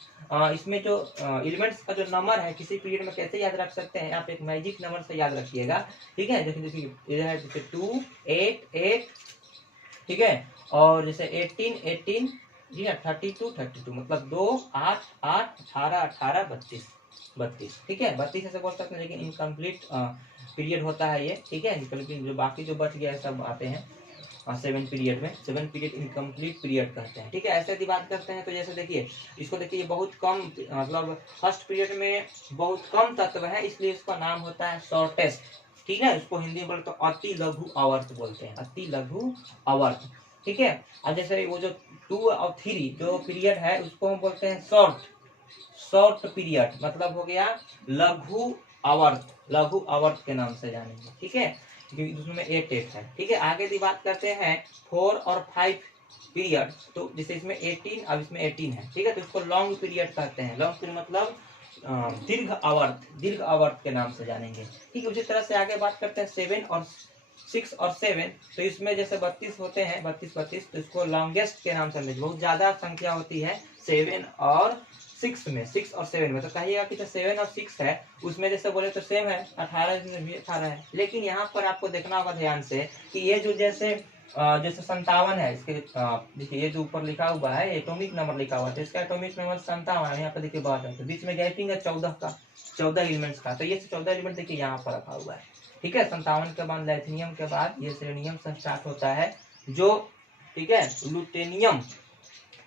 इसमें जो एलिमेंट्स का जो नंबर है किसी पीरियड में कैसे याद रख सकते हैं, आप एक मैजिक नंबर से याद रखिएगा। ठीक है, देखिए इधर है जैसे 2 8 8, ठीक है, और जैसे 18 18, जी हाँ, 32 32, मतलब 2 8 8 18 18 32। 32, ठीक है 32 ऐसे बोल सकते हैं, लेकिन इनकम्प्लीट पीरियड होता है ये, ठीक है। इनकम्प्लीट जो बाकी जो बच गया है सब आते हैं 7 पीरियड में, 7 पीरियड इनकम्प्लीट पीरियड कहते हैं, ठीक है। ऐसे यदि बात करते हैं तो जैसे देखिए इसको देखिए, ये बहुत कम मतलब फर्स्ट पीरियड में बहुत कम तत्व है, इसलिए इसका नाम होता है शॉर्टेस्ट, ठीक है। इसको हिंदी में बोले तो अति लघु आवर्त बोलते हैं, अति लघु आवर्त, ठीक है। और जैसे वो जो 2 और 3 जो पीरियड है उसको हम बोलते हैं शॉर्ट पीरियड, मतलब हो गया लघु आवर्त के नाम से जानेंगे, ठीक है, क्योंकि उसमें 8 है, ठीक है। आगे यदि बात करते हैं 4 और 5 पीरियड, तो जैसे इसमें 18, अब इसमें 18 है, ठीक है, तो इसको लॉन्ग पीरियड कहते हैं। लॉन्ग पीरियड मतलब दीर्घ आवर्त के नाम से जानेंगे, ठीक है। उसी तरह से आगे बात करते हैं 7 और 6 और 7, तो इसमें जैसे 32 होते हैं, 32, तो इसको लॉन्गेस्ट के नाम से लेंगे, बहुत ज्यादा संख्या होती है 7 और 6 में, 6 और 7 में। तो कहिएगा कि जो 7 और 6 है उसमें जैसे बोले तो सेम है, 18 में भी 18 है, लेकिन यहाँ पर आपको देखना होगा ध्यान से कि ये जो जैसे 57 है, इसके देखिए ये जो ऊपर लिखा हुआ है एटॉमिक नंबर लिखा हुआ है, तो इसका एटॉमिक नंबर 57 है, यहाँ पर देखिए बात है, तो बीच में गैपिंग है 14 का, 14 एलिमेंट्स का, तो ये 14 एलिमेंट देखिए यहाँ पर रखा हुआ है, ठीक है। 57 के बाद लैथिनियम के बाद ये सेलेनियम से स्टार्ट होता है, जो ठीक है लुटेनियम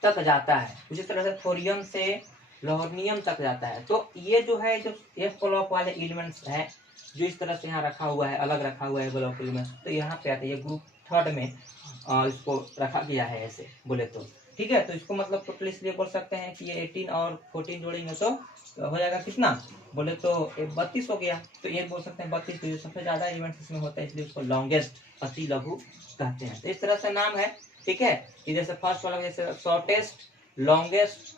तक जाता है, उसी तरह से थोरियम से लोहरनियम तक जाता है। तो ये जो है जो एफ ब्लॉक वाले एलिमेंट्स है जो इस तरह से यहाँ रखा हुआ है, अलग रखा हुआ है ब्लॉक एलिमेंट्स, तो यहाँ पे आते हैं, ये ग्रुप 3 में इसको रखा गया है ऐसे बोले तो, ठीक है। तो इसको मतलब टोटल इसलिए बोल सकते हैं कि ये 18 और 14 जोड़ेंगे तो हो जाएगा कितना, बोले तो 32 हो गया, तो ये बोल सकते हैं 32, तो सबसे ज्यादा एलिमेंट्स इसमें होता है, इसलिए उसको लॉन्गेस्ट अति लघु कहते हैं। तो इस तरह से नाम है, ठीक है। जैसे फर्स्ट वाला जैसे शॉर्टेस्ट, लॉन्गेस्ट,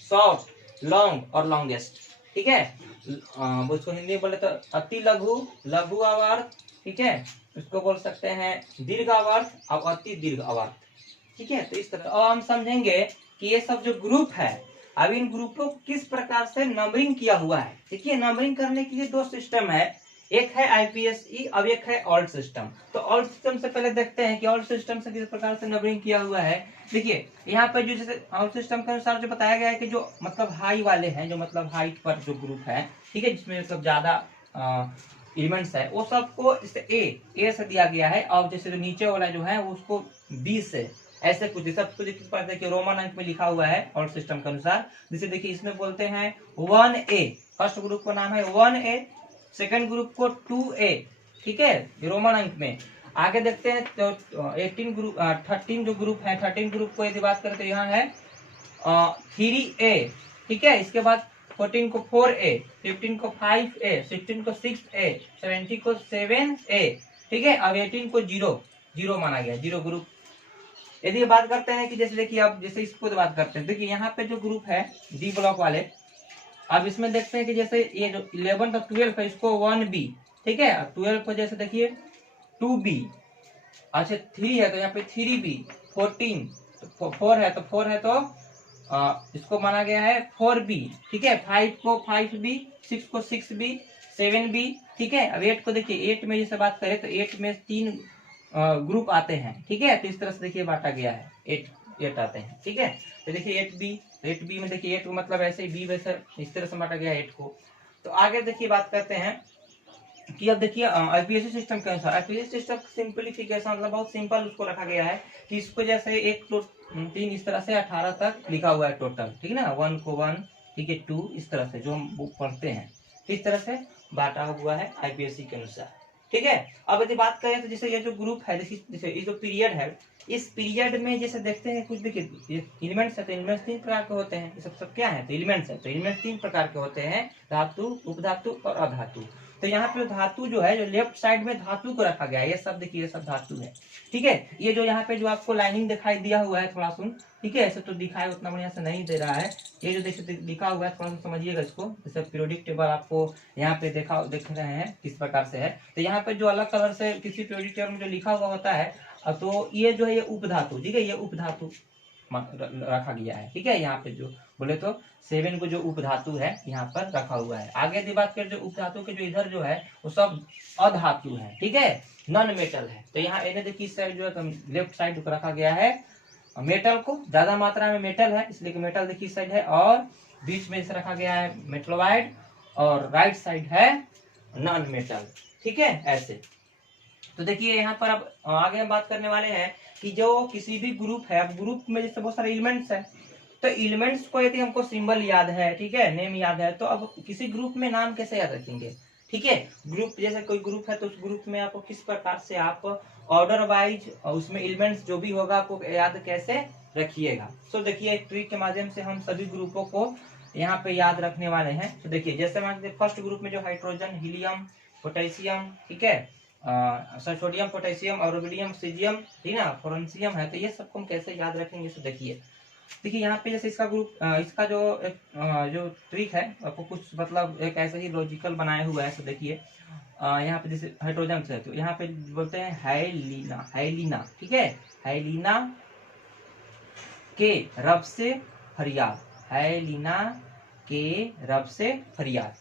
शॉर्ट, लॉन्ग और लॉन्गेस्ट, ठीक है। उसको हिंदी में बोले तो अति लघु आवर्त, ठीक है, इसको बोल सकते हैं दीर्घ आवर्त और अति दीर्घ आवर्त, ठीक है। तो इस तरह अब हम समझेंगे कि ये सब जो ग्रुप है, अब इन ग्रुपों को किस प्रकार से नंबरिंग किया हुआ है। देखिए नंबरिंग करने के लिए 2 सिस्टम है, एक है आईपीएसई, अब एक है ऑल्ट सिस्टम। तो ऑल्ट सिस्टम से पहले देखते हैं कि ऑल्ट सिस्टम से किस प्रकार से नंबरिंग किया हुआ है। देखिए यहाँ पर जो जैसे ऑल्ट सिस्टम के अनुसार जो बताया गया है कि जो मतलब हाई वाले हैं, जो मतलब हाइट पर जो ग्रुप है, ठीक है, जिसमें मतलब ज्यादा एलिमेंट्स है, वो सबको जैसे ए से दिया गया है, और जैसे जो नीचे वाला जो है वो उसको बी से, ऐसे कुछ सबको देखिए रोमन अंक में लिखा हुआ है ऑल्ट सिस्टम के अनुसार। जैसे देखिए इसमें बोलते हैं 1A, फर्स्ट ग्रुप का नाम है 1A, सेकंड ग्रुप को 2A, ठीक है, रोमन अंक में। आगे देखते हैं तो 13 जो ग्रुप है, 13 ग्रुप को यदि बात करें तो यहाँ है 3A, ठीक है। इसके बाद 14 को 4A, 15 को 5A, 16 को 6A, 17 को 7A, ठीक है। अब 18 को 0 माना गया, 0 ग्रुप। यदि बात करते हैं कि जैसे देखिए अब जैसे इसको बात करते हैं, देखिए यहाँ पे जो ग्रुप है डी ब्लॉक वाले, अब इसमें देखते हैं कि जैसे ये जो 11 और 12 है इसको 1B, ठीक है, 12 को जैसे देखिए 2B, अच्छा 3 है तो यहाँ पे 3B, 14 तो 4 है तो 4 है तो इसको माना गया है 4B, ठीक है। 5 को 5B, 6 को 6B, 7B, ठीक है। अब 8 को देखिए 8 में जैसे बात करें तो 8 में 3 ग्रुप आते हैं, ठीक है। तो इस तरह से देखिए बांटा गया है, 8 आते हैं, ठीक है। तो देखिए 8B में देखिए 8 को मतलब ऐसे ही बी वैसे इस तरह से बांटा गया है 8 को। तो आगे देखिए बात करते हैं कि अब देखिए आईपीएससी सिस्टम के अनुसार, आईपीएससी सिस्टम सिंप्लीफिकेशन मतलब बहुत सिंपल उसको रखा गया है कि इसको जैसे 1 to 3 इस तरह से 18 तक लिखा हुआ है टोटल, ठीक है ना, 1 को 1, ठीक है, 2 इस तरह से जो हम पढ़ते हैं, इस तरह से बांटा हुआ है आईपीएससी के अनुसार, ठीक है। अब यदि बात करें तो जैसे ये जो ग्रुप है, जैसे ये जो पीरियड है, इस पीरियड में जैसे देखते हैं कुछ देखिए एलिमेंट्स है, तो एलिमेंट्स 3 प्रकार के होते हैं, ये सब क्या है, तो एलिमेंट्स है, तो एलिमेंट्स 3 प्रकार के होते हैं, धातु, उपधातु और अधातु। तो यहाँ पे धातु जो है, जो लेफ्ट साइड में धातु को रखा गया है, ये सब देखिए ये सब धातु है, ठीक है। ये जो यहाँ पे जो आपको लाइनिंग दिखाई दिया हुआ है थोड़ा सुन, ठीक है, ऐसे तो दिखाई उतना बढ़िया से नहीं दे रहा है, ये जो देखिए लिखा हुआ है थोड़ा सा समझिएगा इसको, जैसे पीरियोडिक टेबल आपको यहाँ पे देख रहे हैं किस प्रकार से है, तो यहाँ पे जो अलग कलर से किसी पीरियोडिक टेबल में जो लिखा हुआ होता है, तो ये जो है ये उपधातु, ठीक है, ये उपधातु रखा गया है, ठीक है। यहाँ पे जो बोले तो 7 को जो उपधातु है यहाँ पर रखा हुआ है। आगे यदि बात करें जो उपधातु के जो इधर जो है वो सब अधातु है, ठीक है, नॉन मेटल है। तो यहाँ इन्हें देखिए इस साइड जो है लेफ्ट साइड को रखा गया है मेटल को, ज्यादा मात्रा में मेटल है इसलिए कि मेटल देखिए इस साइड है, और बीच में इसे रखा गया है मेटलोइड, और राइट साइड है नॉन मेटल। ठीक है, ऐसे। तो देखिए यहाँ पर अब आगे हम बात करने वाले हैं कि जो किसी भी ग्रुप है, अब ग्रुप में जैसे बहुत सारे एलिमेंट्स है, तो एलिमेंट्स को यदि हमको सिंबल याद है, ठीक है, नेम याद है, तो अब किसी ग्रुप में नाम कैसे याद रखेंगे। ठीक है, ग्रुप जैसे कोई ग्रुप है तो उस ग्रुप में आपको किस प्रकार से आप ऑर्डर वाइज उसमें एलिमेंट्स जो भी होगा आपको याद कैसे रखिएगा। तो देखिए एक ट्रिक के माध्यम से हम सभी ग्रुपों को यहाँ पे याद रखने वाले हैं। तो देखिए जैसे मान लीजिए फर्स्ट ग्रुप में जो हाइड्रोजन, हीलियम, पोटेशियम, ठीक है, सोडियम, पोटेशियम, और रुबिडियम, सीजियम, ठीक है ना, फ्लोरेंसियम है, तो ये सबको हम कैसे याद रखेंगे। तो देखिए यहाँ पे जैसे इसका ग्रुप, इसका जो एक जो ट्रिक है आपको कुछ मतलब एक ऐसा ही लॉजिकल बनाया हुआ है। तो देखिए यहाँ पे जैसे हाइड्रोजन से, तो यहाँ पे बोलते हैं हाइलीना, हाइलीना, ठीक है, हाइलीना के रब से फरियाद, हाइलीना के रब से फरियाद,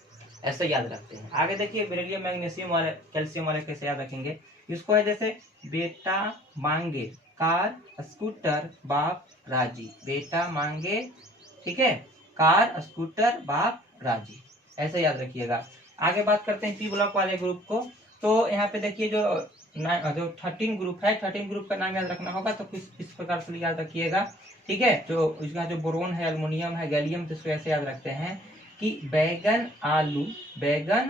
ऐसे याद रखते हैं। आगे देखिए बेरिलियम, मैग्नीशियम वाले, कैल्शियम वाले कैसे याद रखेंगे। इसको है जैसे बेटा मांगे कार स्कूटर बाप राजी, बेटा मांगे, ठीक है, कार स्कूटर बाप राजी, ऐसे याद रखिएगा। आगे बात करते हैं पी ब्लॉक वाले ग्रुप को। तो यहाँ पे देखिए जो 13 ग्रुप है, 13 ग्रुप का नाम याद रखना होगा, तो किस इस प्रकार से याद रखिएगा। ठीक है, जो इसका जो बोरोन है, एल्युमिनियम है, गैलियम, तो इसको ऐसे याद रखते हैं कि बैगन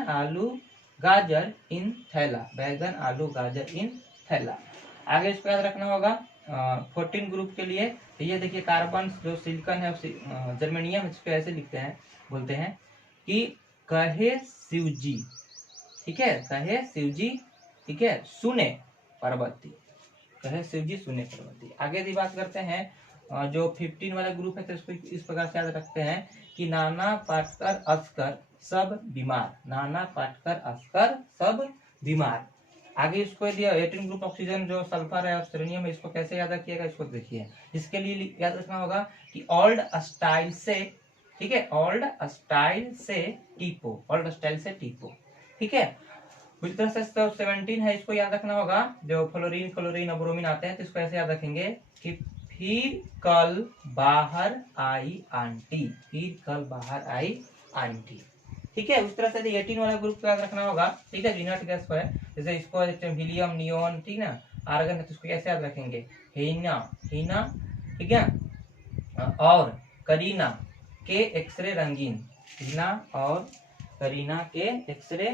आलू गाजर इन थैला, बैगन आलू गाजर इन थैला। आगे इसको याद रखना होगा 14 ग्रुप के लिए। तो ये देखिए कार्बन जो सिलिकॉन है, जर्मेनियम, इसको ऐसे लिखते हैं, बोलते हैं कि कहे शिवजी, ठीक है, कहे शिवजी, ठीक है, सुने पार्वती, कहे शिवजी सुने पार्वती। आगे की बात करते हैं जो 15 वाला ग्रुप है, तो इसको इस प्रकार से याद रखते हैं कि नाना पाटकर अस्कर सब बीमार, नाना पाटकर अस्कर सब बीमार। आगे इसको दिया 18 ग्रुप ऑक्सीजन जो सल्फर है और सेलेनियम है, इसको कैसे याद रखिएगा, इसको देखिए। इसके लिए याद रखना होगा कि ओल्ड स्टाइल से, ठीक है, ओल्ड स्टाइल से टीपो, ओल्ड स्टाइल से टीपो, ठीक है। उसी तरह से 17 है, इसको याद रखना होगा, जो फ्लोरीन, क्लोरीन और ब्रोमीन आते हैं, तो इसको ऐसे याद रखेंगे कि फिर कल बाहर आई आंटी, फिर कल बाहर आई आंटी, ठीक है। उस तरह से 18 वाला ग्रुप को याद रखना होगा, ठीक है, इनर्ट गैस को है, जैसे इसको हीलियम, नियोन, ठीक ना, आर्गन, तो इसको कैसे याद रखेंगे, हीना, हीना, ठीक है, और करीना के एक्सरे रंगीन, हीना और करीना के एक्सरे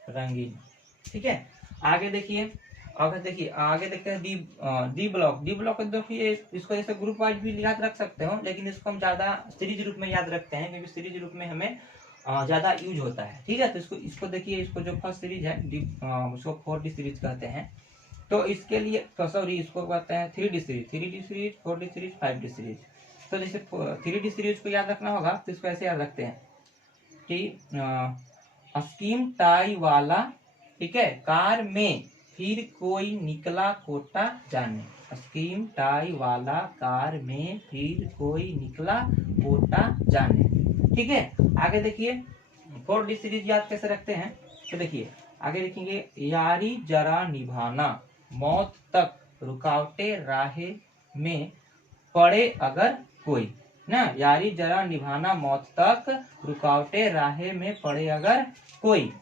रंगीन, ठीक है। आगे देखिए, आगे देखते हैं डी ब्लॉक। डी ब्लॉक देखिए इसको जैसे ग्रुप वाइज भी याद रख सकते हो, लेकिन इसको हम ज्यादा सीरीज रूप में याद रखते हैं, क्योंकि सीरीज रूप में हमें ज्यादा यूज होता है, ठीक है। तो इसको देखिए, इसको जो फर्स्ट सीरीज है उसको 4D सीरीज कहते हैं। तो इसके लिए तो सॉरी, इसको कहते हैं 3D series, 4D series, 5D series. तो जैसे 3D सीरीज को याद रखना होगा, तो इसको ऐसे याद रखते हैं कि स्कीम टाई वाला, ठीक है, कार में फिर कोई निकला कोटा जाने, स्कीम टाई वाला कार में फिर कोई निकला कोटा जाने, ठीक है। आगे देखिए 4D सीरीज याद कैसे रखते हैं, तो देखिए आगे लिखेंगे यारी जरा निभाना, मौत तक रुकावटे राहे में पड़े अगर कोई ना, यारी जरा निभाना, मौत तक रुकावटे राहे में पड़े अगर कोई।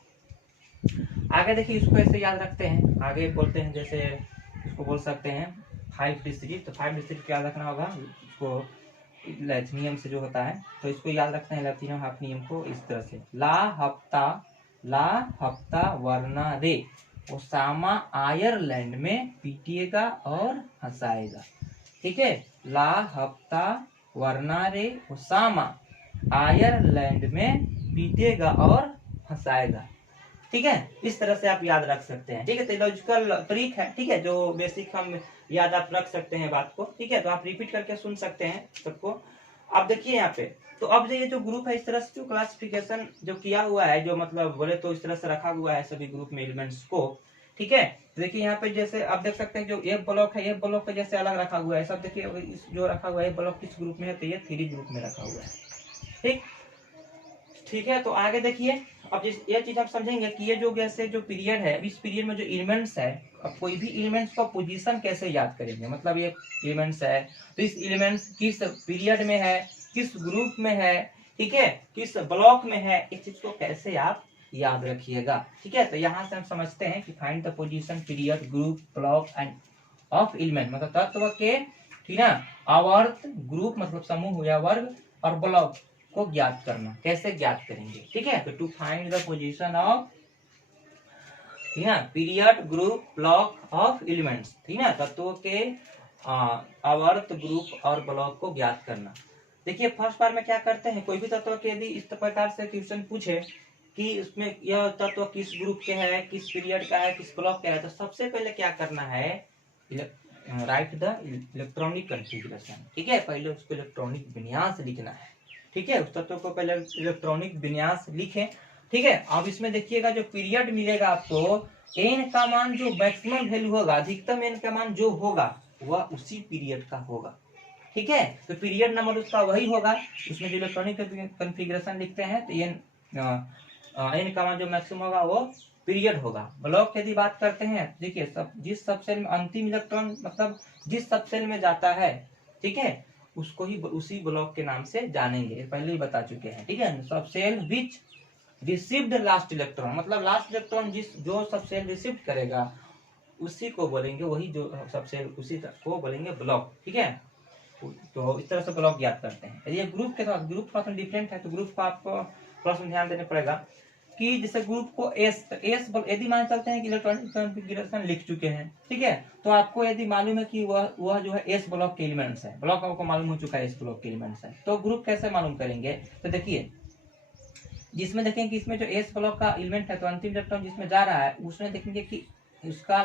आगे देखिए इसको ऐसे याद रखते हैं, आगे बोलते हैं जैसे इसको बोल सकते हैं 5D सीरीज। तो 5D सीरीज को याद रखना होगा, इसको लैथिनियम से जो होता है, तो इसको याद रखते हैं लैथिनियम हाफनियम को इस तरह से, ला हफ्ता वरना रे ओसामा आयरलैंड में पीटिएगा और हंसाएगा, ठीक है, ला हफ्ता वरना रे ओसामा आयरलैंड में पीटेगा और हंसाएगा, ठीक है। इस तरह से आप याद रख सकते हैं, ठीक है। तो लॉजिकल ट्रिक है, ठीक है, जो बेसिक हम याद आप रख सकते हैं बात को, ठीक है। तो आप रिपीट करके सुन सकते हैं सबको। अब देखिए यहाँ पे, तो अब ये जो ग्रुप है, इस तरह से जो क्लासिफिकेशन जो किया हुआ है, जो मतलब बोले तो इस तरह से रखा हुआ है सभी ग्रुप में एलिमेंट्स को, ठीक है। तो देखिए यहाँ पे जैसे आप देख सकते हैं जो एक ब्लॉक है, एक ब्लॉक के जैसे अलग रखा हुआ है सब। देखिए इस जो रखा हुआ है ब्लॉक किस ग्रुप में है, तो ये 3 ग्रुप में रखा हुआ है, ठीक है। तो आगे देखिए अब जिस ये चीज हम समझेंगे कि ये जो जैसे जो पीरियड है, इस पीरियड में जो एलिमेंट्स है, अब कोई भी एलिमेंट्स का पोजीशन कैसे याद करेंगे, मतलब ये एलिमेंट्स है तो इस एलिमेंट्स किस पीरियड में है, किस ग्रुप में है, ठीक है, किस ब्लॉक में है, इस चीज को कैसे आप याद रखिएगा। ठीक है, तो यहाँ से हम समझते हैं कि find the position, period, group, block end of element, मतलब तत्व के, ठीक है, आवर्त, ग्रुप मतलब समूह या वर्ग, और ब्लॉक को ज्ञात करना। कैसे ज्ञात करेंगे, ठीक है, तो to find the position of, ठीक है, period, group, block of elements, ठीक है, तत्वों के आवर्त, ग्रुप और ब्लॉक को ज्ञात करना। देखिए फर्स्ट बार में क्या करते हैं, कोई भी तत्व के यदि इस प्रकार से क्वेश्चन पूछे कि उसमें यह तत्व किस ग्रुप के है, किस पीरियड का है, किस ब्लॉक का है, तो सबसे पहले क्या करना है, राइट द इलेक्ट्रॉनिक कॉन्फ़िगरेशन। ठीक है, पहले उसको इलेक्ट्रॉनिक विन्यास लिखना है। ठीक है, उस तत्व को पहले इलेक्ट्रॉनिक विन्यास लिखें। ठीक है, अब इसमें देखिएगा जो पीरियड मिलेगा आपको, एन का मान जो मैक्सिमम वैल्यू होगा, अधिकतम एन का मान जो होगा वह उसी पीरियड का होगा। ठीक है, तो पीरियड नंबर उसका वही होगा, उसमें जो इलेक्ट्रॉनिक कॉन्फ़िगरेशन लिखते हैं तो एन का मान जो मैक्सिमम होगा वो पीरियड होगा। ब्लॉक यदि बात करते हैं, देखिए सब जिस सबसेल में अंतिम इलेक्ट्रॉन मतलब जिस सबसेल में जाता है, ठीक है, उसको ही उसी ब्लॉक के नाम से जानेंगे, पहले ही बता चुके हैं। ठीक है, सबसेल विच रिसीव्ड लास्ट इलेक्ट्रॉन, मतलब लास्ट इलेक्ट्रॉन जो सबसेल रिसीव करेगा उसी को बोलेंगे, वही जो सबसेल उसी को बोलेंगे ब्लॉक। ठीक है, तो इस तरह से ब्लॉक ज्ञात करते हैं। ये ग्रुप के साथ, ग्रुप थोड़ा डिफरेंट है, तो ग्रुप को आपको थोड़ा सा ध्यान देना पड़ेगा कि जैसे ग्रुप को एस यदि मान चलते हैं कि इलेक्ट्रॉनिक कॉन्फ़िगरेशन लिख चुके हैं, ठीक है, तो आपको यदि मालूम है कि वह जो है एस ब्लॉक के एलिमेंट्स है, ब्लॉक आपको मालूम हो चुका है एस ब्लॉक के एलिमेंट्स है, तो ग्रुप कैसे मालूम करेंगे, तो देखिए जिसमें देखेंगे कि इसमें जो एस ब्लॉक का एलिमेंट है, तो अंतिम इलेक्ट्रॉन जिसमें जा रहा है उसमें देखेंगे कि उसका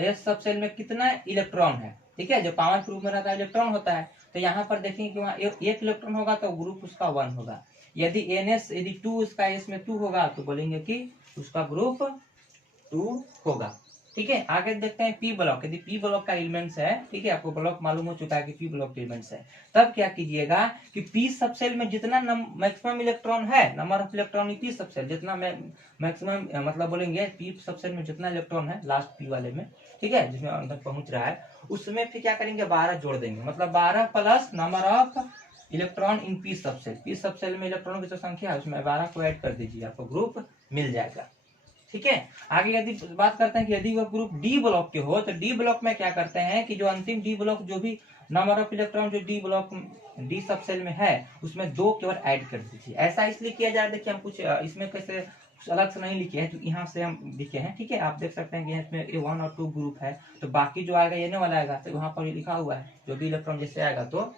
एस सबसेल में कितना इलेक्ट्रॉन है। ठीक है, जो पावर ग्रुप में रहता है इलेक्ट्रॉन होता है, तो यहाँ पर देखेंगे कि वहाँ एक इलेक्ट्रॉन होगा तो ग्रुप उसका 1 होगा। यदि एनएस यदि 2 उसका एस में 2 होगा तो बोलेंगे कि उसका ग्रुप 2 होगा। ठीक है, आगे देखते हैं पी ब्लॉक। यदि पी ब्लॉक का एलिमेंट्स है, ठीक है, आपको ब्लॉक मालूम हो चुका है कि पी ब्लॉक के एलिमेंट्स है, तब क्या कीजिएगा कि पी सबसेल में जितना मैक्सिमम इलेक्ट्रॉन है, number of electron P subshell जितना मैक्सिमम मतलब बोलेंगे पी सबसेल में जितना इलेक्ट्रॉन है लास्ट पी वाले में, ठीक है, जिसमें अंदर पहुंच रहा है, उसमें फिर क्या करेंगे 12 जोड़ देंगे, मतलब 12 plus number of electron in P subshell. P subshell में इलेक्ट्रॉनों की जो संख्या है उसमें 12 को ऐड कर दीजिए, आपको ग्रुप मिल जाएगा। ठीक है, आगे यदि बात करते हैं कि यदि वह ग्रुप डी ब्लॉक के हो, तो डी ब्लॉक में क्या करते हैं कि जो अंतिम डी ब्लॉक जो भी नंबर ऑफ इलेक्ट्रॉन जो डी ब्लॉक डी सबसेल में है उसमें 2 केवल ऐड कर दीजिए। ऐसा इसलिए किया जा रहा है, देखिए हम कुछ इसमें कैसे कुछ अलग से नहीं लिखे हैं, तो यहाँ से हम लिखे हैं। ठीक है, आप देख सकते हैं कि इसमें A1 और 2 ग्रुप है, तो बाकी जो आएगा ये वाला आएगा, तो वहाँ पर लिखा हुआ है जो भी इलेक्ट्रॉन जैसे आएगा तो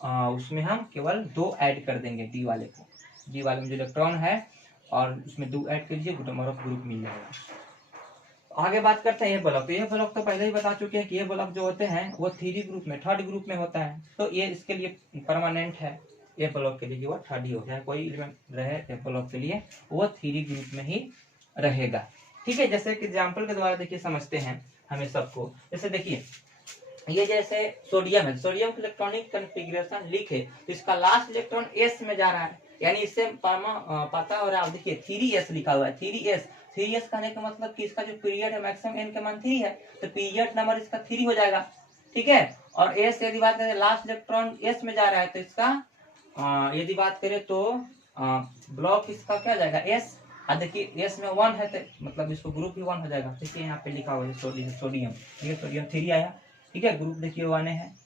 उसमें हम केवल 2 ऐड कर देंगे डी वाले को, डी वाले में जो इलेक्ट्रॉन है और उसमें 2 ऐड कीजिए, नंबर ऑफ ग्रुप मिल जाएगा। आगे बात करते हैं ये ब्लॉक। तो ये ब्लॉक तो पहले ही बता चुके हैं कि ये ब्लॉक जो होते हैं वो 3 ग्रुप में, 3rd ग्रुप में होता है, तो ये इसके लिए परमानेंट है। ये ब्लॉक के लिए वो 3rd ही हो जाए, कोई एलिमेंट रहे ये ब्लॉक के लिए वो 3 ग्रुप में ही रहेगा। ठीक है, जैसे कि एग्जाम्पल के द्वारा देखिए समझते हैं हमें सबको। जैसे देखिए ये जैसे सोडियम है, सोडियम की इलेक्ट्रॉनिक कॉन्फ़िगरेशन लिखे तो इसका लास्ट इलेक्ट्रॉन एस में जा रहा है, यानी इससे पता हो रहा है। देखिए 3s लिखा हुआ है, 3s कहने का मतलब कि इसका जो पीरियड है मैक्सिमम एन का मान 3 है, तो पीरियड नंबर इसका 3 हो जाएगा। ठीक है, और एस यदि बात करें लास्ट इलेक्ट्रॉन एस में जा रहा है, तो इसका यदि बात करें तो ब्लॉक इसका क्या जाएगा एस, देखिए एस में 1 है तो मतलब इसको ग्रुप ही 1 हो जाएगा। देखिए यहाँ पे लिखा हुआ है सोडियम, ये सोडियम 3 आया। ठीक है, ग्रुप देखिए 1 है।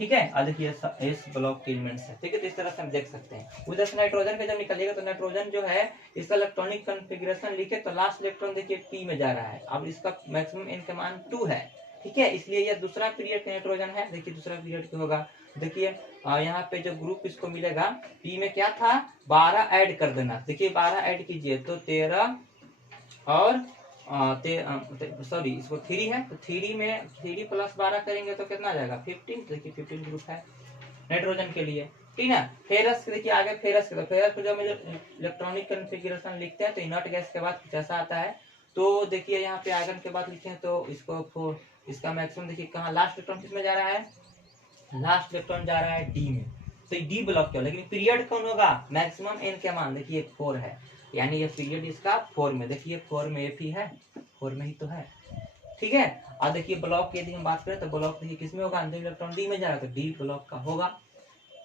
ठीक है, और देखिए एस ब्लॉक के एलिमेंट्स है। ठीक है, तो इस तरह से हम देख सकते हैं। उधर से नाइट्रोजन का जब निकलिएगा तो नाइट्रोजन जो है इसका इलेक्ट्रॉनिक कॉन्फ़िगरेशन लिखे तो लास्ट इलेक्ट्रॉन देखिए पी में जा रहा है, अब इसका मैक्सिमम एन का मान 2 है। ठीक है, इसलिए यह दूसरा पीरियड का नाइट्रोजन है। देखिए दूसरा पीरियड क्या होगा, देखिए यहाँ पे जो ग्रुप इसको मिलेगा पी में क्या था 12 ऐड कर देना। देखिए 12 ऐड कीजिए तो 13 और सॉरी इसको 3 है, तो 3 में 3 प्लस 12 करेंगे तो कितना आ जाएगा 15। देखिए 15 ग्रुप है नाइट्रोजन के लिए। ठीक है, फेरस देखिए आगे फेरस के, तो फेरस को जब इलेक्ट्रॉनिक कॉन्फ़िगरेशन लिखते हैं तो इनर्ट गैस के बाद कुछ ऐसा आता है। तो देखिए यहाँ पे आयरन के बाद लिखे हैं तो इसको इसका मैक्सिमम देखिए कहाँ लास्ट इलेक्ट्रॉन किसमें जा रहा है, लास्ट इलेक्ट्रॉन जा रहा है डी में, तो डी ब्लॉक क्यों, लेकिन पीरियड कौन होगा मैक्सिमम एन का मान देखिए 4 है। यानी ये पीरियड इसका 4 में, देखिए 4 में Fe है, 4 में ही तो है, ठीक है। और देखिए ब्लॉक की यदि हम बात करें तो ब्लॉक देखिए किसमें होगा, अंतिम इलेक्ट्रॉन डी में जाएगा तो डी ब्लॉक का होगा,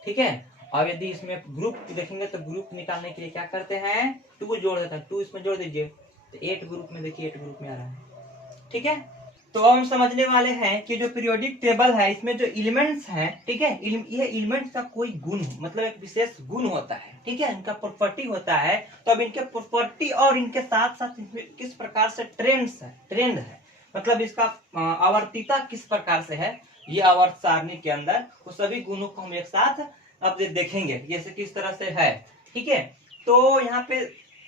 ठीक है। और यदि इसमें ग्रुप देखेंगे तो ग्रुप निकालने के लिए क्या करते हैं, 2 जोड़ देते हैं, 2 इसमें जोड़ दीजिए तो 8 ग्रुप में, देखिए 8 ग्रुप में आ रहा है, ठीक है। तो अब हम समझने वाले हैं कि जो पीरियोडिक टेबल है इसमें जो एलिमेंट्स हैं, ठीक है, ये एलिमेंट्स का कोई गुण मतलब एक विशेष गुण होता है, ठीक है, इनका प्रॉपर्टी होता है। तो अब इनके प्रॉपर्टी और इनके साथ साथ किस प्रकार से ट्रेंड है मतलब इसका आवर्तीता किस प्रकार से है, ये आवर्त सारणी के अंदर वो सभी गुणों को हम एक साथ अब देखेंगे जैसे किस तरह से है, ठीक है। तो यहाँ पे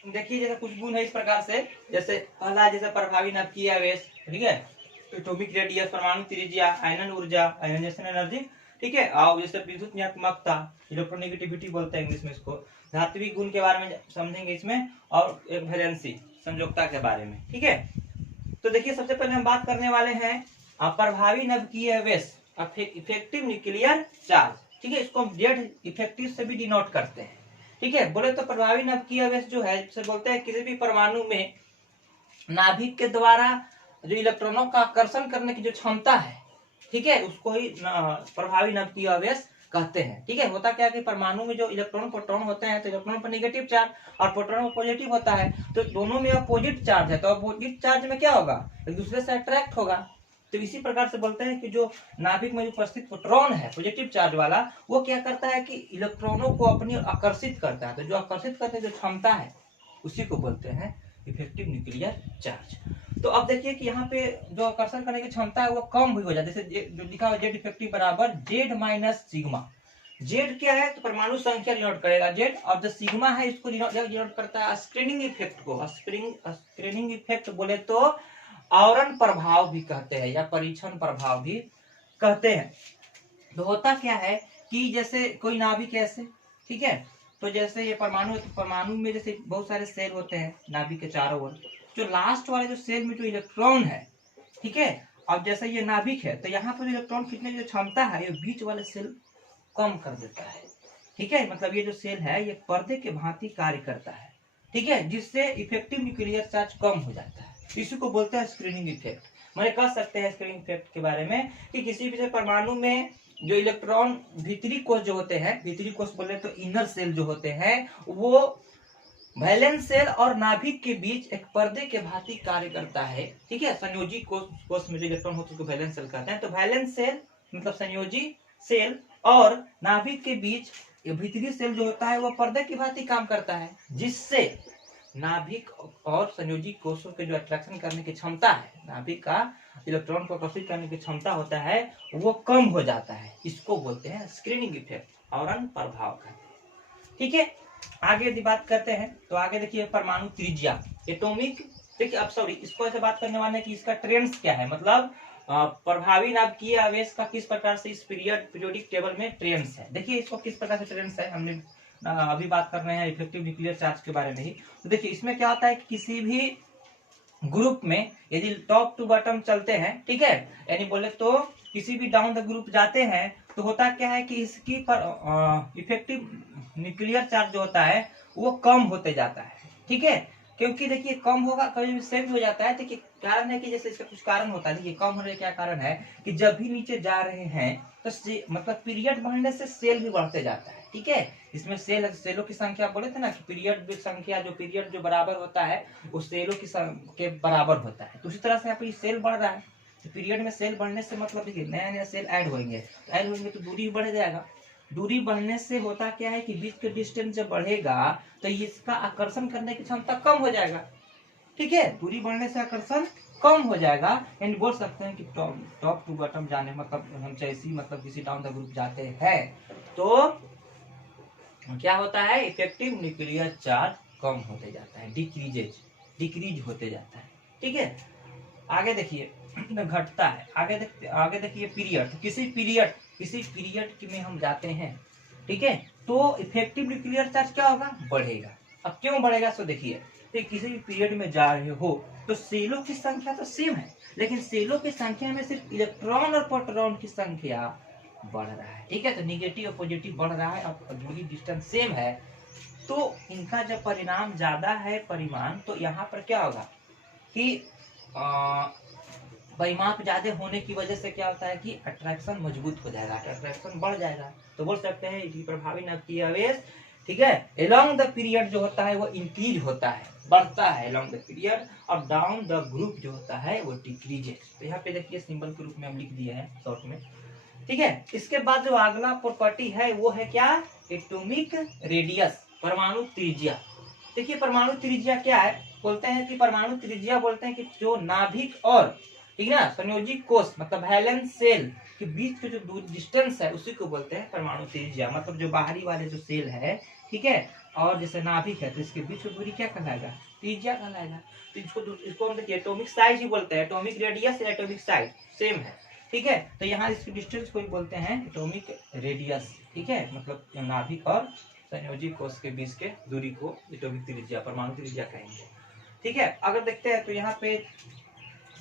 देखिए जैसे कुछ गुण है इस प्रकार से, जैसे पहला जैसे प्रभावी नाभिकीय आवेश, ठीक है, एटॉमिक रेडियस, परमाणु त्रिज्या, आयनन ऊर्जा, आयोनाइजेशन एनर्जी, ठीक है, और जैसे विद्युत नियतात्मकता, इलेक्ट्रोनेगेटिविटी बोलते हैं इंग्लिश में इसको, धात्विक गुण के बारे में समझेंगे इसमें, और एक वैलेंसी संयोजकता के बारे में, ठीक है। तो देखिए सबसे पहले हम बात करने वाले हैं प्रभावी नाभिकीय आवेश, इफेक्टिव न्यूक्लियर चार्ज, ठीक है, इसको हम जेड इफेक्टिव से भी डिनोट करते हैं, ठीक है। बोले तो प्रभावी नाभिकीय आवेश जो है जिसे बोलते हैं किसी भी परमाणु में नाभिक के द्वारा जो इलेक्ट्रॉनों का आकर्षण करने की जो क्षमता है, ठीक है, उसको ही प्रभावी नाभिकीय आवेश कहते हैं, ठीक है। होता क्या है कि परमाणु में जो इलेक्ट्रॉन प्रोटॉन होते हैं तो इलेक्ट्रॉन पर नेगेटिव चार्ज और प्रोटॉन पर पॉजिटिव होता है, तो दोनों में अपोजिट चार्ज है, तो अपोजिट चार्ज में क्या होगा, एक दूसरे से अट्रैक्ट होगा। तो इसी प्रकार से बोलते हैं कि जो नाभिक में उपस्थित प्रोटॉन है पॉजिटिव चार्ज वाला, वो क्या करता है कि इलेक्ट्रॉनों को अपनी आकर्षित करता है, तो जो आकर्षित करने की जो क्षमता है उसी को बोलते हैं इफेक्टिव न्यूक्लियर चार्ज। तो अब देखिए कि यहाँ पे जो आकर्षण करने की क्षमता है वो कम हुई हो जाए, जैसे जो लिखा हुआ जेड इफेक्टिव बराबर जेड माइनस सिग्मा। जेड क्या है तो परमाणु संख्या डिनोट करेगा जेड, और जो सिग्मा है इसको डिनोट करता है स्क्रीनिंग इफेक्ट को। स्क्रीनिंग इफेक्ट बोले तो आवरण प्रभाव भी कहते हैं या परीक्षण प्रभाव भी कहते हैं। तो होता क्या है कि जैसे कोई नाभिक ऐसे, ठीक है, तो जैसे ये परमाणु है तो परमाणु में जैसे बहुत सारे सेल होते हैं नाभिक के चारों ओर, जो लास्ट वाले जो सेल में जो इलेक्ट्रॉन है, ठीक है, अब जैसे ये नाभिक है तो यहाँ पर इलेक्ट्रॉन खींचने की जो क्षमता है ये बीच वाले सेल कम कर देता है, ठीक है, मतलब ये जो सेल है ये पर्दे के भांति कार्य करता है, ठीक है, जिससे इफेक्टिव न्यूक्लियर चार्ज कम हो जाता है। इसी को बोलते हैं स्क्रीनिंग इफेक्ट। मैंने कह सकते हैं स्क्रीनिंग इफेक्ट के बारे में कि किसी भी परमाणु में जो इलेक्ट्रॉन भीतरी कोश जो होते हैं, भीतरी कोश बोले तो इनर सेल जो होते हैं, वो वैलेंस सेल और नाभिक के बीच एक पर्दे के भांति कार्य करता है, ठीक है। संयोजी कोश में जो इलेक्ट्रॉन होते हैं उसको वैलेंस सेल कहते हैं। तो वैलेंस सेल मतलब संयोजी सेल और नाभिक के बीच भीतरी सेल जो होता है वो पर्दे की भांति काम करता है, जिससे नाभिक और संयोजी कोशों के जो अट्रैक्शन करने की क्षमता है, नाभिक का इलेक्ट्रॉन को आकर्षित करने की क्षमता होता है वो कम हो जाता है। इसको बोलते हैं स्क्रीनिंग इफेक्ट, आवरण प्रभाव कहते हैं, ठीक है। आगे यदि बात करते हैं तो आगे देखिए परमाणु त्रिज्या, एटॉमिक, देखिए अब सॉरी इसको ऐसे बात करने वाले कि इसका ट्रेंड्स क्या है, मतलब प्रभावी नाभिकीय आवेश का किस प्रकार से इस पीरियोडिक टेबल में ट्रेंड्स है। देखिए इसको किस प्रकार से ट्रेंड्स है, हमने अभी बात कर रहे हैं इफेक्टिव न्यूक्लियर चार्ज के बारे में ही। तो देखिए इसमें क्या होता है कि किसी भी ग्रुप में यदि टॉप टू बॉटम चलते हैं, ठीक है, यानी बोले तो किसी भी डाउन द ग्रुप जाते हैं तो होता क्या है कि इसकी इफेक्टिव न्यूक्लियर चार्ज जो होता है वो कम होते जाता है, ठीक है, क्योंकि देखिए कम होगा कभी भी सेम हो जाता है। देखिए कारण है कि जैसे इसका कुछ कारण होता है, देखिए कम होने का क्या कारण है कि जब भी नीचे जा रहे हैं तो मतलब पीरियड बढ़ने से सेल भी बढ़ते जाता है, ठीक है। इसमें सेलों की संख्या बोले थे ना कि पीरियड संख्या जो पीरियड जो बराबर होता है उस सेलों की के बराबर होता है। तो उसी तरह से यहाँ पे सेल बढ़ रहा है, तो पीरियड में सेल बढ़ने से मतलब देखिए नया नया सेल ऐड होंगे, तो दूरी बढ़ जाएगा। दूरी बढ़ने से होता क्या है कि बीच के डिस्टेंस जब बढ़ेगा तो इसका आकर्षण करने की क्षमता कम हो जाएगा, ठीक है, दूरी बढ़ने से आकर्षण कम हो जाएगा। यानी बोल सकते हैं कि टॉप टू बॉटम जाने मतलब हम जैसी मतलब किसी डाउन द ग्रुप जाते हैं तो क्या होता है, इफेक्टिव न्यूक्लियर चार्ज कम होते जाता है, डिक्रीज होते जाता है, ठीक है। आगे देखिए घटता है, आगे देखिए पीरियड, किसी पीरियड में हम जाते हैं, ठीक है, तो इफेक्टिव न्यूक्लियर चार्ज क्या होगा, बढ़ेगा। अब क्यों बढ़ेगा, सो देखिए तो किसी भी पीरियड में जा रहे हो तो सेलों की संख्या तो सेम है, लेकिन सेलों की संख्या में सिर्फ इलेक्ट्रॉन और प्रोटॉन की संख्या बढ़ रहा है, ठीक है, तो निगेटिव और पॉजिटिव बढ़ रहा है और दूरी डिस्टेंस सेम है, तो इनका जब परिणाम ज्यादा है परिमाण, तो यहाँ पर क्या होगा कि परिमाप ज्यादा होने की वजह से क्या होता है कि अट्रैक्शन मजबूत हो जाएगा, अट्रैक्शन बढ़ जाएगा। तो बोल सकते हैं कि प्रभावी नाभिकीय आवेश, ठीक है, एलोंग द पीरियड जो होता है वो इंक्रीज होता है, बढ़ता है एलोंग द पीरियड, और डाउन द ग्रुप जो होता है वो डिक्रीजेस। तो यहाँ पे देखिए सिंबल के रूप में हम लिख दिए हैं शॉर्ट में, ठीक है। इसके बाद जो अगला प्रॉपर्टी है वो है क्या, एटॉमिक रेडियस, परमाणु त्रिज्या। देखिए परमाणु त्रिज्या क्या है, बोलते हैं कि परमाणु त्रिज्या बोलते हैं कि जो नाभिक और, ठीक ना, संयोजी कोष मतलब वैलेंस सेल के बीच के जो दूर डिस्टेंस है उसी को बोलते हैं परमाणु त्रिज्या। मतलब जो बाहरी वाले जो सेल है, ठीक है, और जैसे नाभिक है तो इसके बीच की दूरी क्या कहलाएगा, त्रिज्या कहलाएगा। तो इसको हम देखिए एटॉमिक साइज ही बोलते हैं, एटॉमिक रेडियस या एटॉमिक साइज सेम है, ठीक है। तो यहाँ इसकी डिस्टेंस को ही बोलते हैं एटॉमिक रेडियस, ठीक है, मतलब नाभिक और संयोजी कोष के बीच के दूरी को एटॉमिक त्रिज्या, परमाणु त्रिज्या कहेंगे, ठीक है। अगर देखते हैं तो यहाँ पे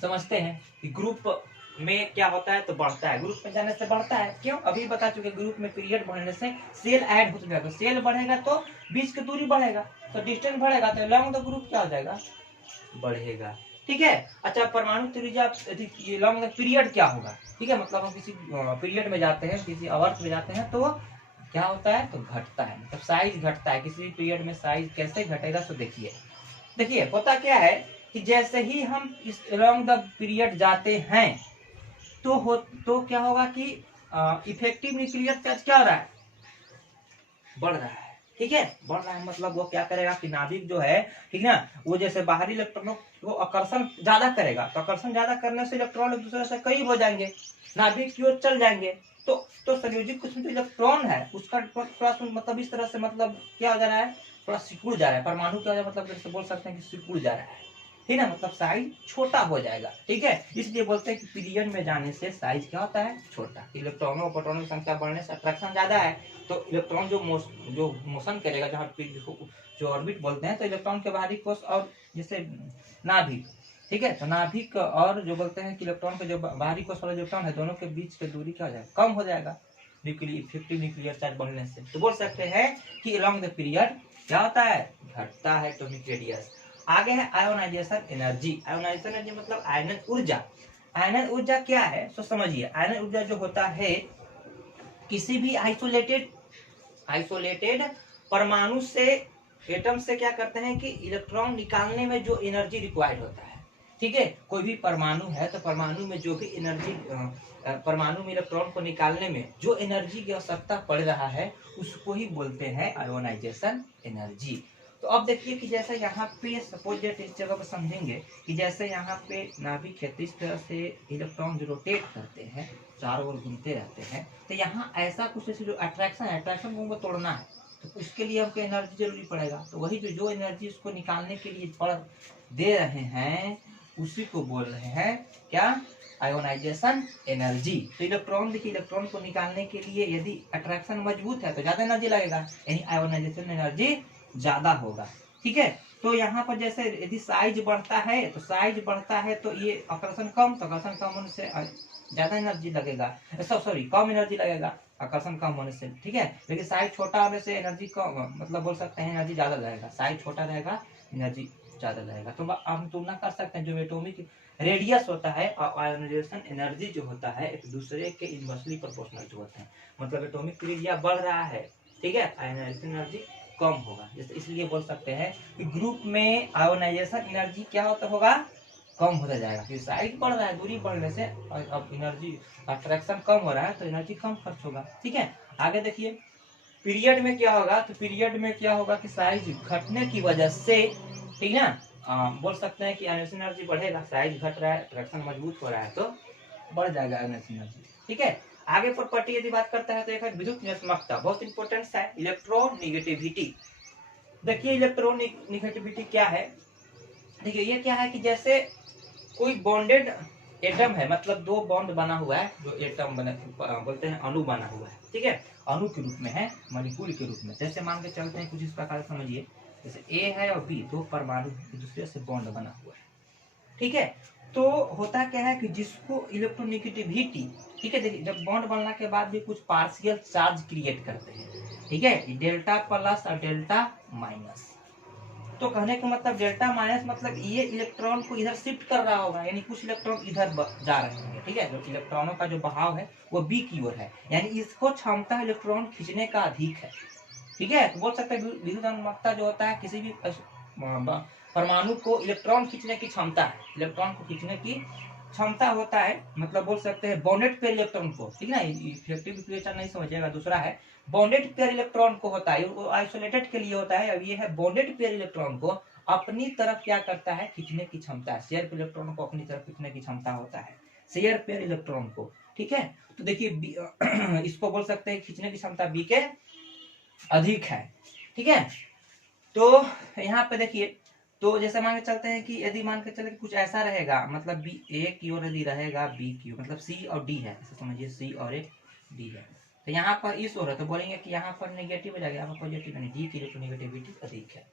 समझते हैं कि ग्रुप में क्या होता है, तो बढ़ता है, ग्रुप में जाने से बढ़ता है। क्यों, अभी बता चुके, ग्रुप में पीरियड बढ़ने से सेल ऐड होता जाएगा, सेल बढ़ेगा तो बीच की दूरी बढ़ेगा, तो डिस्टेंस बढ़ेगा, तो लॉन्ग द ग्रुप क्या हो जाएगा, बढ़ेगा, ठीक है। अच्छा, परमाणु त्रिज्या लॉन्ग द पीरियड क्या होगा, ठीक है, मतलब हम किसी पीरियड में जाते हैं, किसी आवर्स में जाते हैं तो क्या होता है, तो घटता है, मतलब साइज घटता है। किसी पीरियड में साइज कैसे घटेगा, तो देखिए होता क्या है कि जैसे ही हम इस अलोंग द पीरियड जाते हैं तो क्या होगा कि इफेक्टिव न्यूक्लियर चार्ज क्या हो रहा है, बढ़ रहा है, ठीक है, बढ़ रहा है। मतलब वो क्या करेगा कि नाभिक जो है, ठीक ना, वो जैसे बाहरी इलेक्ट्रॉनों को आकर्षण ज्यादा करेगा, तो आकर्षण ज्यादा करने से इलेक्ट्रॉन एक दूसरे से करीब हो जाएंगे, नाभिक की ओर चल जाएंगे। तो संयोजित कुछ जो इलेक्ट्रॉन है उसका थोड़ा मतलब इस तरह से, मतलब क्या हो जा रहा है, थोड़ा सिकुड़ जा रहा है। परमाणु क्या हो, मतलब जैसे बोल सकते हैं कि सिकुड़ जा रहा है, ठीक है, मतलब साइज छोटा हो जाएगा, ठीक है। इसलिए बोलते हैं कि पीरियड में जाने से साइज क्या होता है, छोटा। इलेक्ट्रॉनों और प्रोटॉनों की संख्या बढ़ने से अट्रैक्शन ज्यादा है, तो इलेक्ट्रॉन जो मोशन करेगा, जहाँ जो ऑर्बिट बोलते हैं, तो इलेक्ट्रॉन के बाहरी कोष और जैसे नाभिक, ठीक है, तो नाभिक और जो बोलते हैं कि इलेक्ट्रॉन के जो बाहरी कोष वाले इलेक्ट्रॉन है, दोनों के बीच की दूरी क्या हो जाएगा, कम हो जाएगा इफेक्टिव न्यूक्लियर चार्ज बढ़ने से। तो बोल सकते हैं कि अलोंग द पीरियड क्या होता है, घटता है एटॉमिक रेडियस। आगे है आयोनाइजेशन एनर्जी। आयोनाइजेशन एनर्जी मतलब आयनन ऊर्जा। आयनन ऊर्जा क्या है, तो समझिए, आयनन ऊर्जा जो होता है किसी भी आइसोलेटेड परमाणु से, एटम से क्या करते हैं कि इलेक्ट्रॉन निकालने में जो एनर्जी रिक्वायर्ड होता है, ठीक है, कोई भी परमाणु है तो परमाणु में जो भी एनर्जी, परमाणु में इलेक्ट्रॉन को निकालने में जो एनर्जी की आवश्यकता पड़ रहा है उसको ही बोलते हैं आयोनाइजेशन एनर्जी। तो अब देखिए कि जैसे यहाँ पे सपोज दैट इस जगह पर समझेंगे कि जैसे यहाँ पे नाभिक है, तो इस तरह से इलेक्ट्रॉन जो रोटेट करते हैं, चारों ओर घूमते रहते हैं, तो यहाँ ऐसा कुछ जैसे जो अट्रैक्शन को तोड़ना है, तो उसके लिए हमको एनर्जी जरूरी पड़ेगा। तो वही जो एनर्जी उसको निकालने के लिए पड़ दे रहे हैं उसी को बोल रहे हैं क्या, आयोनाइजेशन एनर्जी। तो इलेक्ट्रॉन, देखिए इलेक्ट्रॉन को निकालने के लिए यदि अट्रैक्शन मजबूत है तो ज्यादा एनर्जी लगेगा, यानी आयोनाइजेशन एनर्जी ज्यादा होगा, ठीक है। तो यहाँ पर जैसे यदि साइज बढ़ता है तो ये आकर्षण कम, तो आकर्षण कम होने से ज्यादा एनर्जी लगेगा, कम एनर्जी लगेगा आकर्षण कम होने से, ठीक है। लेकिन साइज छोटा होने से एनर्जी कम, मतलब बोल सकते हैं एनर्जी ज्यादा लगेगा, साइज छोटा रहेगा एनर्जी ज्यादा लगेगा। तो हम तुलना कर सकते हैं, जो एटॉमिक रेडियस होता है और आयोनाइजेशन एनर्जी जो होता है एक दूसरे के इनवर्सली प्रोपोर्शनल जो होते हैं। मतलब एटॉमिक त्रिज्या बढ़ रहा है, ठीक है, आयोनाइजेशन एनर्जी कम होगा। जैसे इसलिए बोल सकते हैं कि ग्रुप में आयोनाइजेशन एनर्जी क्या होगा, कम होता जाएगा, क्योंकि साइज बढ़ रहा है, दूरी बढ़ने से अब एनर्जी अट्रैक्शन कम हो रहा है तो एनर्जी कम खर्च होगा, ठीक है। आगे देखिए पीरियड में क्या होगा, तो पीरियड में क्या होगा कि साइज घटने की वजह से, ठीक है ना, बोल सकते हैं कि आयोनाइजेशन एनर्जी बढ़ेगा, साइज घट रहा है, अट्रैक्शन मजबूत हो रहा है तो बढ़ जाएगा आयोनाइजेशन एनर्जी, ठीक है। आगे प्रॉपर्टी यदि बात करता है तो एक है विद्युत नियतात्मकता, बहुत इंपॉर्टेंट है, इलेक्ट्रोनेगेटिविटी। देखिए इलेक्ट्रोनेगेटिविटी क्या है, देखिए ये क्या है कि जैसे कोई बॉन्डेड एटम है, मतलब दो बॉन्ड बना हुआ है, जो एटम बोलते हैं अणु बना हुआ है, ठीक है, अणु के रूप में है, मॉलिक्यूल के रूप में। जैसे मान के चलते हैं कुछ इस प्रकार समझिए, जैसे ए है और बी, दो परमाणु एक दूसरे से बॉन्ड बना हुआ है, ठीक है। तो होता क्या है कि जिसको इलेक्ट्रोनेगेटिविटी, ठीक है, देखिए जब बॉन्ड बनने के बाद भी कुछ पार्शियल चार्ज क्रिएट करते हैं, ठीक है, डेल्टा प्लस और डेल्टा माइनस। तो कहने का मतलब डेल्टा माइनस मतलब ये इलेक्ट्रॉन को इधर शिफ्ट कर रहा होगा, यानी कुछ इलेक्ट्रॉन इधर जा रहे होंगे। ठीक है, जो इलेक्ट्रॉनों का जो बहाव है वो बी की ओर है, यानी इसको क्षमता इलेक्ट्रॉन खींचने का अधिक है। ठीक है, तो बोल सकते हैं विद्युत उन्मुखता जो होता है किसी भी परमाणु को इलेक्ट्रॉन खींचने की क्षमता है, इलेक्ट्रॉन को खींचने की क्षमता होता है, मतलब बोल सकते हैं बॉन्डेड पेयर इलेक्ट्रॉन को। ठीक है ना, इफेक्टिव इक्वेशन नहीं समझिएगा, दूसरा है बॉन्डेड पेयर इलेक्ट्रॉन को होता है, वो आइसोलेटेड के लिए होता है। अब ये है बॉन्डेड पेयर इलेक्ट्रॉन को अपनी तरफ क्या करता है, खींचने की क्षमता है। शेयर इलेक्ट्रॉन को अपनी तरफ खींचने की क्षमता होता है शेयर पेयर इलेक्ट्रॉन को। ठीक है, तो देखिए इसको बोल सकते हैं खींचने की क्षमता बी के अधिक है। ठीक है, तो यहाँ पे देखिए, तो जैसे मान के चलते हैं कि यदि मान के चले कि कुछ ऐसा रहेगा, मतलब बी ए की ओर यदि रहेगा बी की, मतलब सी और डी है, ऐसे समझिए सी और एक डी है, तो यहाँ पर इस ओर है तो बोलेंगे कि यहाँ पर नेगेटिव हो जाएगा, यहाँ पर पॉजिटिव, यानी डी की इलेक्ट्रोनेगेटिविटी अधिक है।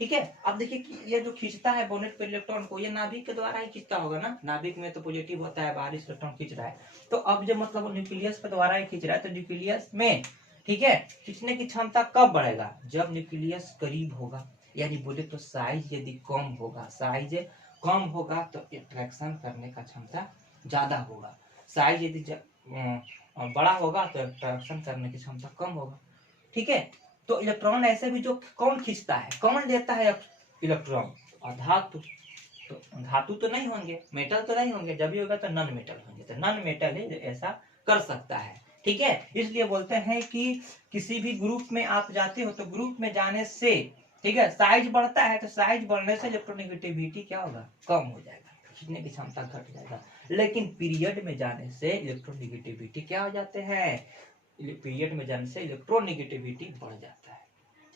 ठीक है, अब देखिए कि ये जो खींचता है बॉन्डेड पेयर इलेक्ट्रॉन को, ये नाभिक के द्वारा ही खींचता होगा ना, नाभिक में तो पॉजिटिव होता है, बाहर इलेक्ट्रॉन खींच रहा है। तो अब जब मतलब न्यूक्लियस के द्वारा ही खींच रहा है, तो न्यूक्लियस में ठीक है खींचने की क्षमता कब बढ़ेगा, जब न्यूक्लियस करीब होगा, यानी बोले तो साइज यदि कम होगा, साइज कम होगा तो अट्रैक्शन करने का क्षमता ज्यादा होगा, साइज यदि बड़ा होगा तो अट्रैक्शन करने की क्षमता कम होगा। ठीक है, तो इलेक्ट्रॉन ऐसे भी जो कौन खींचता है, कौन लेता है इलेक्ट्रॉन, धातु। तो धातु तो नहीं होंगे, मेटल तो नहीं होंगे, जब भी होगा तो नॉन मेटल होंगे, तो नॉन मेटल ही ऐसा कर सकता है। ठीक है, इसलिए बोलते हैं कि किसी भी ग्रुप में आप जाते हो तो ग्रुप में जाने से ठीक है साइज बढ़ता है, तो साइज बढ़ने से इलेक्ट्रोनेगेटिविटी क्या होगा, कम हो जाएगा, खींचने की क्षमता घट जाएगा। लेकिन पीरियड में जाने से इलेक्ट्रोनेगेटिविटी क्या हो जाते हैं, पीरियड में जाने से इलेक्ट्रोनेगेटिविटी बढ़ जाता है।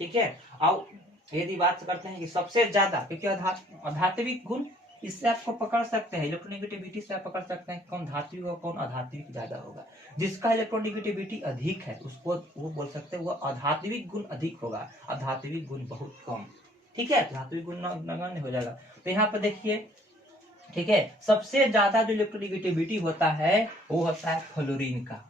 ठीक है, अब यदि बात करते हैं कि सबसे ज्यादा, क्योंकि अधात्विक गुण इससे आपको पकड़ सकते हैं, इलेक्ट्रोनेगेटिविटी से आप पकड़ सकते हैं कौन धात्विक और कौन अधात्विक ज्यादा होगा। जिसका इलेक्ट्रोनेगेटिविटी अधिक है उसको वो बोल सकते हैं वो अधात्विक गुण अधिक होगा, अधात्विक गुण बहुत कम। ठीक है, धात्विक गुण नगण्य हो जाएगा। तो यहाँ पर देखिए, ठीक है, सबसे ज्यादा जो इलेक्ट्रोनेगेटिविटी होता है वो होता है फ्लोरीन का।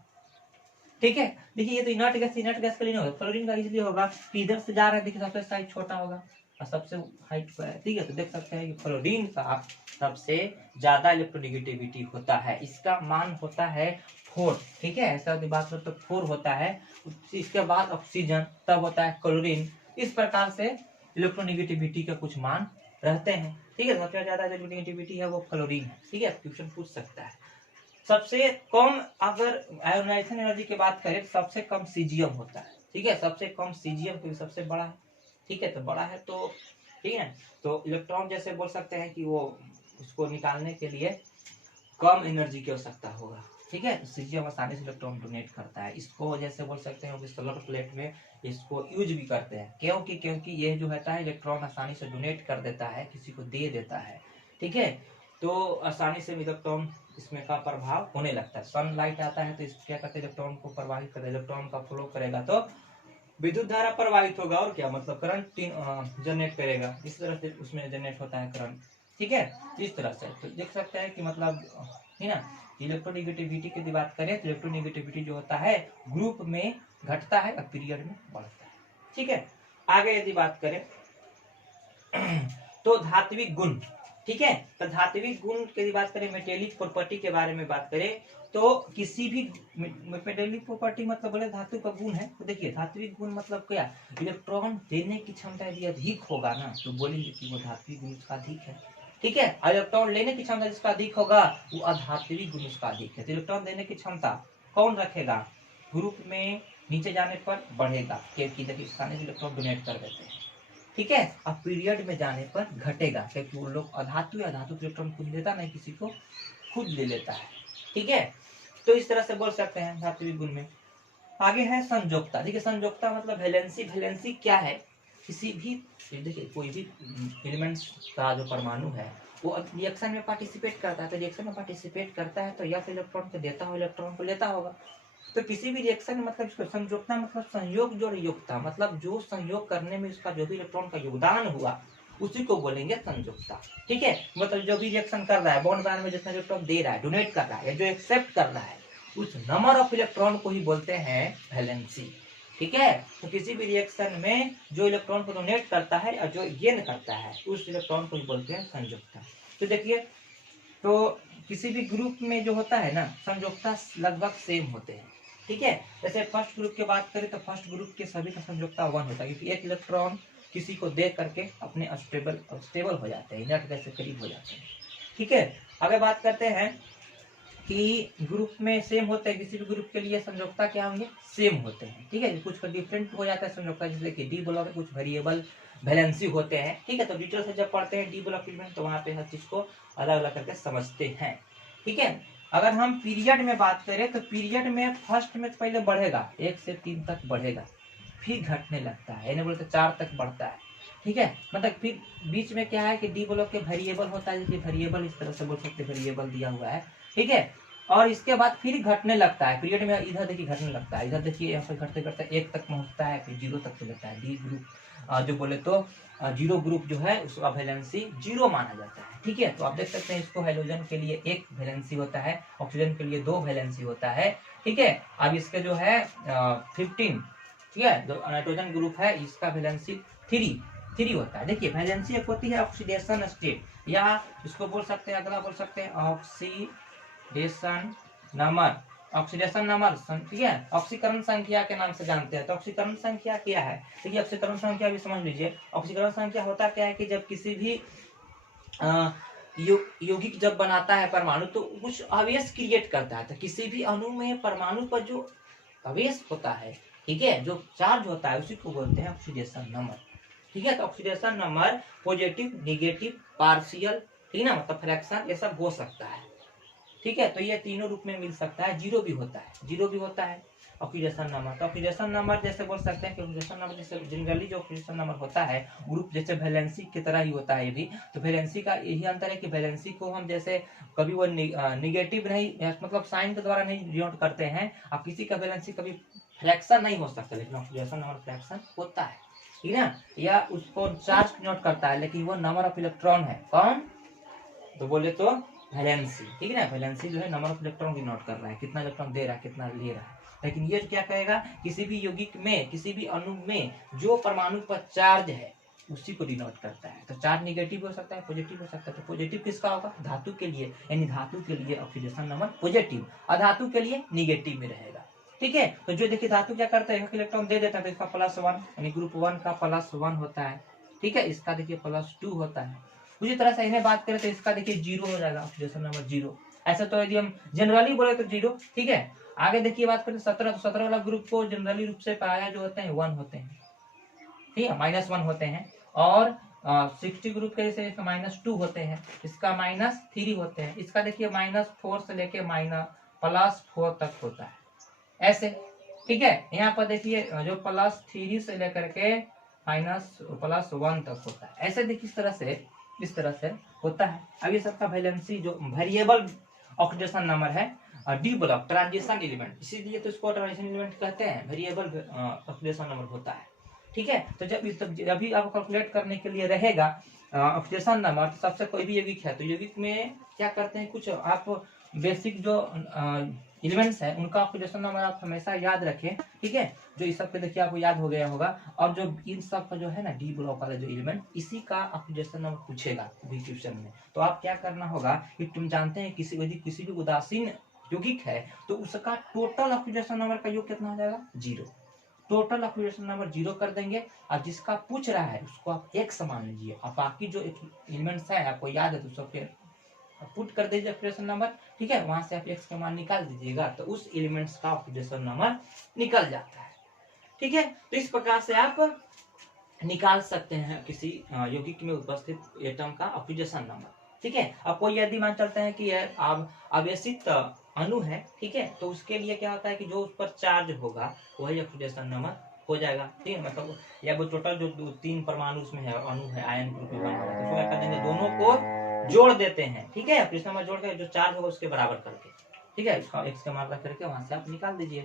ठीक है, देखिए ये तो इनर्ट गैस के लिए नहीं होगा, फ्लोरीन का इसलिए होगा कि इधर से जा रहा है, देखिए सबसे साइज छोटा होगा और सबसे हाइट पर है। ठीक है, तो देख सकते हैं कि फ्लोरीन का सबसे ज्यादा इलेक्ट्रोनेगेटिविटी होता है, इसका मान होता है 4। ठीक है, ऐसा यदि बात करें तो 4 होता है, इसके बाद ऑक्सीजन, तब होता है क्लोरीन। इस प्रकार से इलेक्ट्रोनेगेटिविटी का कुछ मान रहते हैं। ठीक है, सबसे ज्यादा इलेक्ट्रोनेगेटिविटी है वो फ्लोरीन है। ठीक है, क्वेश्चन पूछ सकता है। सबसे कम अगर आयोनाइजेशन एनर्जी की बात करें तो सबसे कम सीजियम होता है। ठीक है, सबसे कम सीजियम क्योंकि सबसे बड़ा है। ठीक है, तो बड़ा है तो ठीक है, तो इलेक्ट्रॉन जैसे बोल सकते हैं कि वो उसको निकालने के लिए कम एनर्जी की आवश्यकता होगा। ठीक है, तो सीजियम आसानी से इलेक्ट्रॉन डोनेट करता है, इसको जैसे बोल सकते हैं सोलर प्लेट में इसको यूज भी करते हैं, क्योंकि ये जो होता है इलेक्ट्रॉन आसानी से डोनेट कर देता है, किसी को दे देता है। ठीक है, तो आसानी से इलेक्ट्रॉन इसमें का प्रभाव होने लगता है। सनलाइट आता है तो इस क्या करते हैं इलेक्ट्रॉन को प्रवाहित करते, इलेक्ट्रॉन का फ्लो करेगा तो विद्युत धारा प्रवाहित होगा, और क्या मतलब करंट जनरेट करेगा, इस तरह से उसमें जनरेट होता है करंट। ठीक है, इस तरह से तो देख सकते हैं कि मतलब है ना, इलेक्ट्रोनेगेटिविटी की बात करें तो इलेक्ट्रोनेगेटिविटी जो होता है ग्रुप में घटता है और पीरियड में बढ़ता है। ठीक है, आगे यदि बात करें तो धात्विक गुण। ठीक है, तो धात्विक गुण की बात करें, मेटेलिक प्रॉपर्टी के बारे में बात करें तो किसी भी मेटेलिक प्रॉपर्टी मतलब बोले धातु का गुण है, तो देखिए धात्विक गुण मतलब क्या, इलेक्ट्रॉन देने की क्षमता यदि अधिक होगा ना तो बोलेंगे कि वो धात्विक गुण उसका अधिक है। ठीक है, इलेक्ट्रॉन लेने की क्षमता जिसका अधिक होगा वो अधात्विक गुण उसका अधिक है। तो इलेक्ट्रॉन देने की क्षमता कौन रखेगा, ग्रुप में नीचे जाने पर बढ़ेगा, क्योंकि देखिए आसानी से इलेक्ट्रॉन डोनेट कर देते हैं। ठीक है, अब पीरियड में जाने पर घटेगा, क्योंकि वो लोग अधातु इलेक्ट्रॉन खुद लेता नहीं, किसी को खुद ले लेता है। ठीक है, तो इस तरह से बोल सकते हैं धात्विक गुण में। आगे है संयोजकता। देखिए संयोजकता मतलब वैलेंसी। वैलेंसी क्या है, किसी भी देखिए कोई भी एलिमेंट्स का जो परमाणु है वो रिएक्शन में पार्टिसिपेट करता है, तो रिएक्शन में पार्टिसिपेट करता है तो या तो इलेक्ट्रॉन को देता हो, इलेक्ट्रॉन को लेता होगा। तो किसी भी रिएक्शन में मतलब इसको संयोजकता मतलब संयोग जोड़ योगता, मतलब जो संयोग करने में उसका जो भी इलेक्ट्रॉन का योगदान हुआ उसी को बोलेंगे संयोजकता। ठीक है, मतलब जो भी रिएक्शन कर रहा है, बॉन्ड बनाने में जितना इलेक्ट्रॉन दे रहा है, डोनेट कर रहा है, या जो एक्सेप्ट कर रहा है, उस नंबर ऑफ इलेक्ट्रॉन को ही बोलते हैं वैलेंसी। ठीक है। तो किसी भी रिएक्शन में जो इलेक्ट्रॉन को डोनेट करता है और जो गेन करता है उस इलेक्ट्रॉन को बोलते हैं संयोजकता। तो देखिए, तो किसी भी ग्रुप में जो होता है ना, संयोजकता लगभग सेम होते हैं, ठीक है। जैसे फर्स्ट ग्रुप की बात करें तो फर्स्ट ग्रुप के सभी का संयोजकता 1 होता है, क्योंकि एक इलेक्ट्रॉन किसी को दे करके अपने स्टेबल हो जाते हैं, इनर्ट गैस से करीब हो जाते हैं, ठीक है। आगे बात करते हैं कि ग्रुप में सेम होते हैं, किसी भी ग्रुप के लिए संयोजकता क्या होंगे, सेम होते हैं, ठीक है। कुछ का डिफरेंट हो जाता है संयोजकता, जैसे कि डी ब्लॉक कुछ वेरिएबल वैलेंसी होते हैं, ठीक है। तो डिटेल से जब पढ़ते हैं डी ब्लॉक एलिमेंट तो वहां पे हर चीज को अलग अलग करके समझते हैं, ठीक है। अगर हम पीरियड में बात करें तो पीरियड में फर्स्ट में तो पहले बढ़ेगा 1 से 3 तक बढ़ेगा, फिर घटने लगता है, यानी बोलते 4 तक बढ़ता है, ठीक है। मतलब फिर बीच में क्या है कि डी ब्लॉक के वेरिएबल होता है, जैसे वेरिएबल इस तरह से बोल सकते हैं, वेरिएबल दिया हुआ है, ठीक है। और इसके बाद फिर घटने लगता है पीरियड में, इधर देखिए घटने लगता है, इधर देखिए यहाँ पर घटते घटते 1 तक पहुंचता है, फिर 0 तक चलता है। डी ग्रुप जो बोले तो 0 ग्रुप जो है उसका वैलेंसी 0 माना जाता है, ठीक है। तो आप देख सकते हैं इसको हाइड्रोजन के लिए 1 वैलेंसी होता है, ऑक्सीजन के लिए 2 वैलेंसी होता है, ठीक है। अब इसके जो है 15, ठीक है, जो नाइट्रोजन ग्रुप है इसका वैलेंसी 3 होता है। देखिए वैलेंसी एक होती है ऑक्सीडेशन स्टेट, या इसको बोल सकते हैं, अगला बोल सकते हैं ऑक्सीडेशन नंबर, ऑक्सीडेशन नंबर, ठीक है। ऑक्सीकरण संख्या के नाम से जानते हैं। तो ऑक्सीकरण संख्या क्या है, देखिए ऑक्सीकरण संख्या भी समझ लीजिए। ऑक्सीकरण संख्या होता क्या है कि जब किसी भी यौगिक जब बनाता है परमाणु तो कुछ आवेश क्रिएट करता है, तो किसी भी अणु में परमाणु पर जो आवेश होता है, ठीक है, जो चार्ज होता है उसी को बोलते हैं ऑक्सीडेशन नंबर, ठीक है। तो oxidation number positive, negative, partial, ठीक है ना, मतलब फ्रैक्शन ये सब हो सकता है, ठीक है। तो ये तीनों रूप में मिल सकता है, 0 भी होता है, 0 भी होता है ऑक्सीडेशन नंबर। तो ऑक्सीडेशन नंबर जैसे बोल सकते हैं कि ऑक्सीडेशन नंबर जैसे जनरली जो ऑक्सीडेशन नंबर होता है ग्रुप जैसे वैलेंसी की तरह ही होता है ये भी। तो वैलेंसी का यही अंतर है कि वैलेंसी को हम जैसे कभी वो निगेटिव नहीं, मतलब साइन के द्वारा नहीं डिनोट करते हैं, अब किसी का वैलेंसी कभी फ्रैक्शन नहीं हो सकता, लेकिन ऑक्सीडेशन नंबर फ्रैक्शन होता है, ठीक है ना। या उसको चार्ज डिनोट करता है, लेकिन वो नंबर ऑफ इलेक्ट्रॉन है, कौन, तो बोले तो वैलेंसी, ठीक है ना। वैलेंसी जो है नंबर ऑफ इलेक्ट्रॉन की नोट कर रहा है, कितना इलेक्ट्रॉन दे रहा है, कितना ले रहा है। लेकिन ये क्या कहेगा, किसी भी यौगिक में, किसी भी अणु में जो परमाणु पर चार्ज है उसी को डिनोट करता है। तो चार्ज नेगेटिव हो सकता है, पॉजिटिव हो सकता है। तो पॉजिटिव किसका होगा, धातु के लिए, यानी धातु के लिए ऑक्सीडेशन नंबर पॉजिटिव, अधातु के लिए नेगेटिव में रहेगा, ठीक है। तो जो देखिए धातु क्या करता है, इलेक्ट्रॉन दे देता है तो इसका +1, यानी ग्रुप 1 का +1 होता है, ठीक है। इसका देखिए +2 होता है। उसी तरह से इन्हें बात करें तो इसका देखिए 0 हो जाएगा, ऑक्सीडेशन नंबर 0। ऐसा तो यदि हम जनरली बोले तो 0, ठीक है। आगे देखिए बात करें 17, तो 17 वाला ग्रुप को जनरली रूप से पाया जो होते हैं 1 होते हैं, ठीक है, -1 होते हैं। और 60 ग्रुप के जैसे इसका -2 होते हैं, इसका -3 होते हैं, इसका देखिए -4 से लेके +4 तक होता है, ऐसे, ठीक है। यहाँ पर देखिए जो +3 से लेकर के +1 तक होता है, ऐसे देखिए इस तरह से होता है। अब ये सबका वैलेंसी जो वेरिएबल ऑक्सीडेशन नंबर है डी ब्लॉक ट्रांजिशन एलिमेंट, इसीलिए तो इसको ट्रांजिशन एलिमेंट कहते हैं, वेरिएबल ऑक्सीडेशन नंबर होता है, ठीक है। तो जब अभी आप कैलकुलेट करने के लिए रहेगा ऑक्सीडेशन नंबर, तो सबसे कोई भी यौगिक है तो यौगिक में क्या करते हैं, कुछ आप बेसिक जो एलिमेंट्स है उनका ऑक्सीडेशन नंबर आप हमेशा याद रखें, ठीक है। जो इस सब के देखिए आपको याद हो गया होगा, और जो इन सब का जो है ना डी ब्लॉक वाला जो एलिमेंट, इसी का ऑक्सीडेशन नंबर पूछेगा भी क्वेश्चन में। तो आप क्या करना होगा कि तुम जानते हैं किसी भी उदासीन यौगिक है तो उसका टोटल ऑक्सीडेशन नंबर का योग कितना हो जाएगा, 0। टोटल ऑक्सीडेशन नंबर 0 कर देंगे। अब जिसका पूछ रहा है उसको आप x मान लीजिए, और बाकी जो एलिमेंट्स है आपको याद है तो सबके पुट कर दीजिए ऑक्सीडेशन नंबर, ठीक है। वहां से आप x का मान निकाल दीजिएगा तो उस एलिमेंट्स का ऑक्सीडेशन नंबर निकल जाता है, ठीक है। तो इस प्रकार से आप निकाल सकते हैं किसी यौगिक में उपस्थित एटम का ऑक्सीडेशन नंबर, ठीक है। अब कोई यदि मान चलते हैं कि अब आवेशित अणु है, ठीक है, तो उसके लिए क्या होता है कि जो उस पर चार्ज होगा वही ऑक्सीडेशन नंबर हो जाएगा, ठीक है। मतलब या वो टोटल जो 3 परमाणु उसमें है, अणु है, आयन ग्रुप में बना हुआ है, तो उसको क्या कर देंगे, दोनों को जोड़ देते हैं, ठीक है। ऑक्सीडेशन नंबर जोड़ के जो चार्ज होगा उसके बराबर करके, ठीक है, इसका x का मात्रा करके वहां से आप निकाल दीजिए।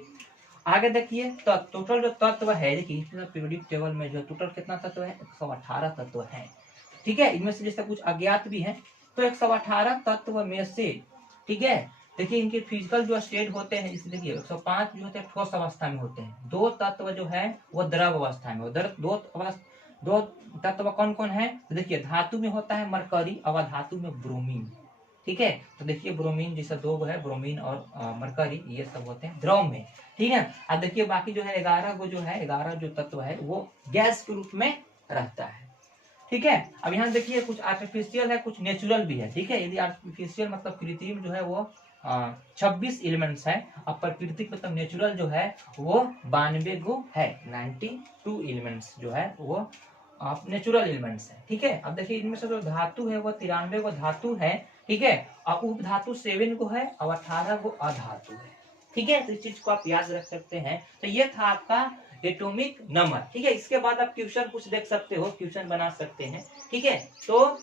आगे देखिए तो टोटल जो तत्व है, देखिए पीरियोडिक टेबल में जो टोटल कितना तत्व है, 118 तत्व है, ठीक है। इनमें से जैसे कुछ अज्ञात भी है, तो 118 तत्व में से, ठीक है, देखिए इनके फिजिकल जो स्टेट होते हैं, जैसे देखिए 105 जो होते हैं ठोस अवस्था में होते हैं, 2 तत्व जो है वो द्रव अवस्था में, दो तत्व कौन कौन है, तो देखिए धातु में होता है मरकरी, अधातु में ब्रोमीन। ठीक है, तो देखिए ब्रोमीन जैसा 2 है, ब्रोमीन और मरकरी, ये सब होते हैं द्रव में। ठीक है, अब देखिए बाकी जो है 11 को जो है 11 जो तत्व है वो गैस के रूप में रहता है। ठीक है, अब यहाँ देखिए कुछ आर्टिफिशियल है, कुछ नेचुरल भी है। ठीक है, यदि आर्टिफिशियल मतलब कृत्रिम जो है वो 26 एलिमेंट्स है, अब प्राकृतिक मतलब नेचुरल जो है वो 92 गो है, 92 एलिमेंट्स जो है वो नेचुरल एलिमेंट्स है। ठीक है, अब देखिए इनमें से जो धातु है वो 93 गो धातु है। ठीक है, और उप धातु 7 को है और 18 को अधातु है। ठीक है, तो इस चीज को आप याद रख सकते हैं। तो ये था आपका एटॉमिक नंबर। ठीक है, इसके बाद आप क्वेश्चन कुछ देख सकते हो, क्वेश्चन बना सकते हैं। ठीक है, तो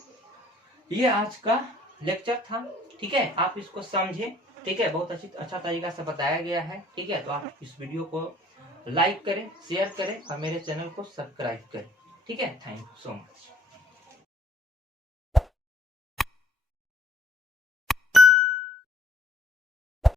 ये आज का लेक्चर था। ठीक है, आप इसको समझे। ठीक है, बहुत अच्छा तरीका से बताया गया है। ठीक है, तो आप इस वीडियो को लाइक करें, शेयर करें और मेरे चैनल को सब्सक्राइब करें। ठीक है, थैंक यू सो मच।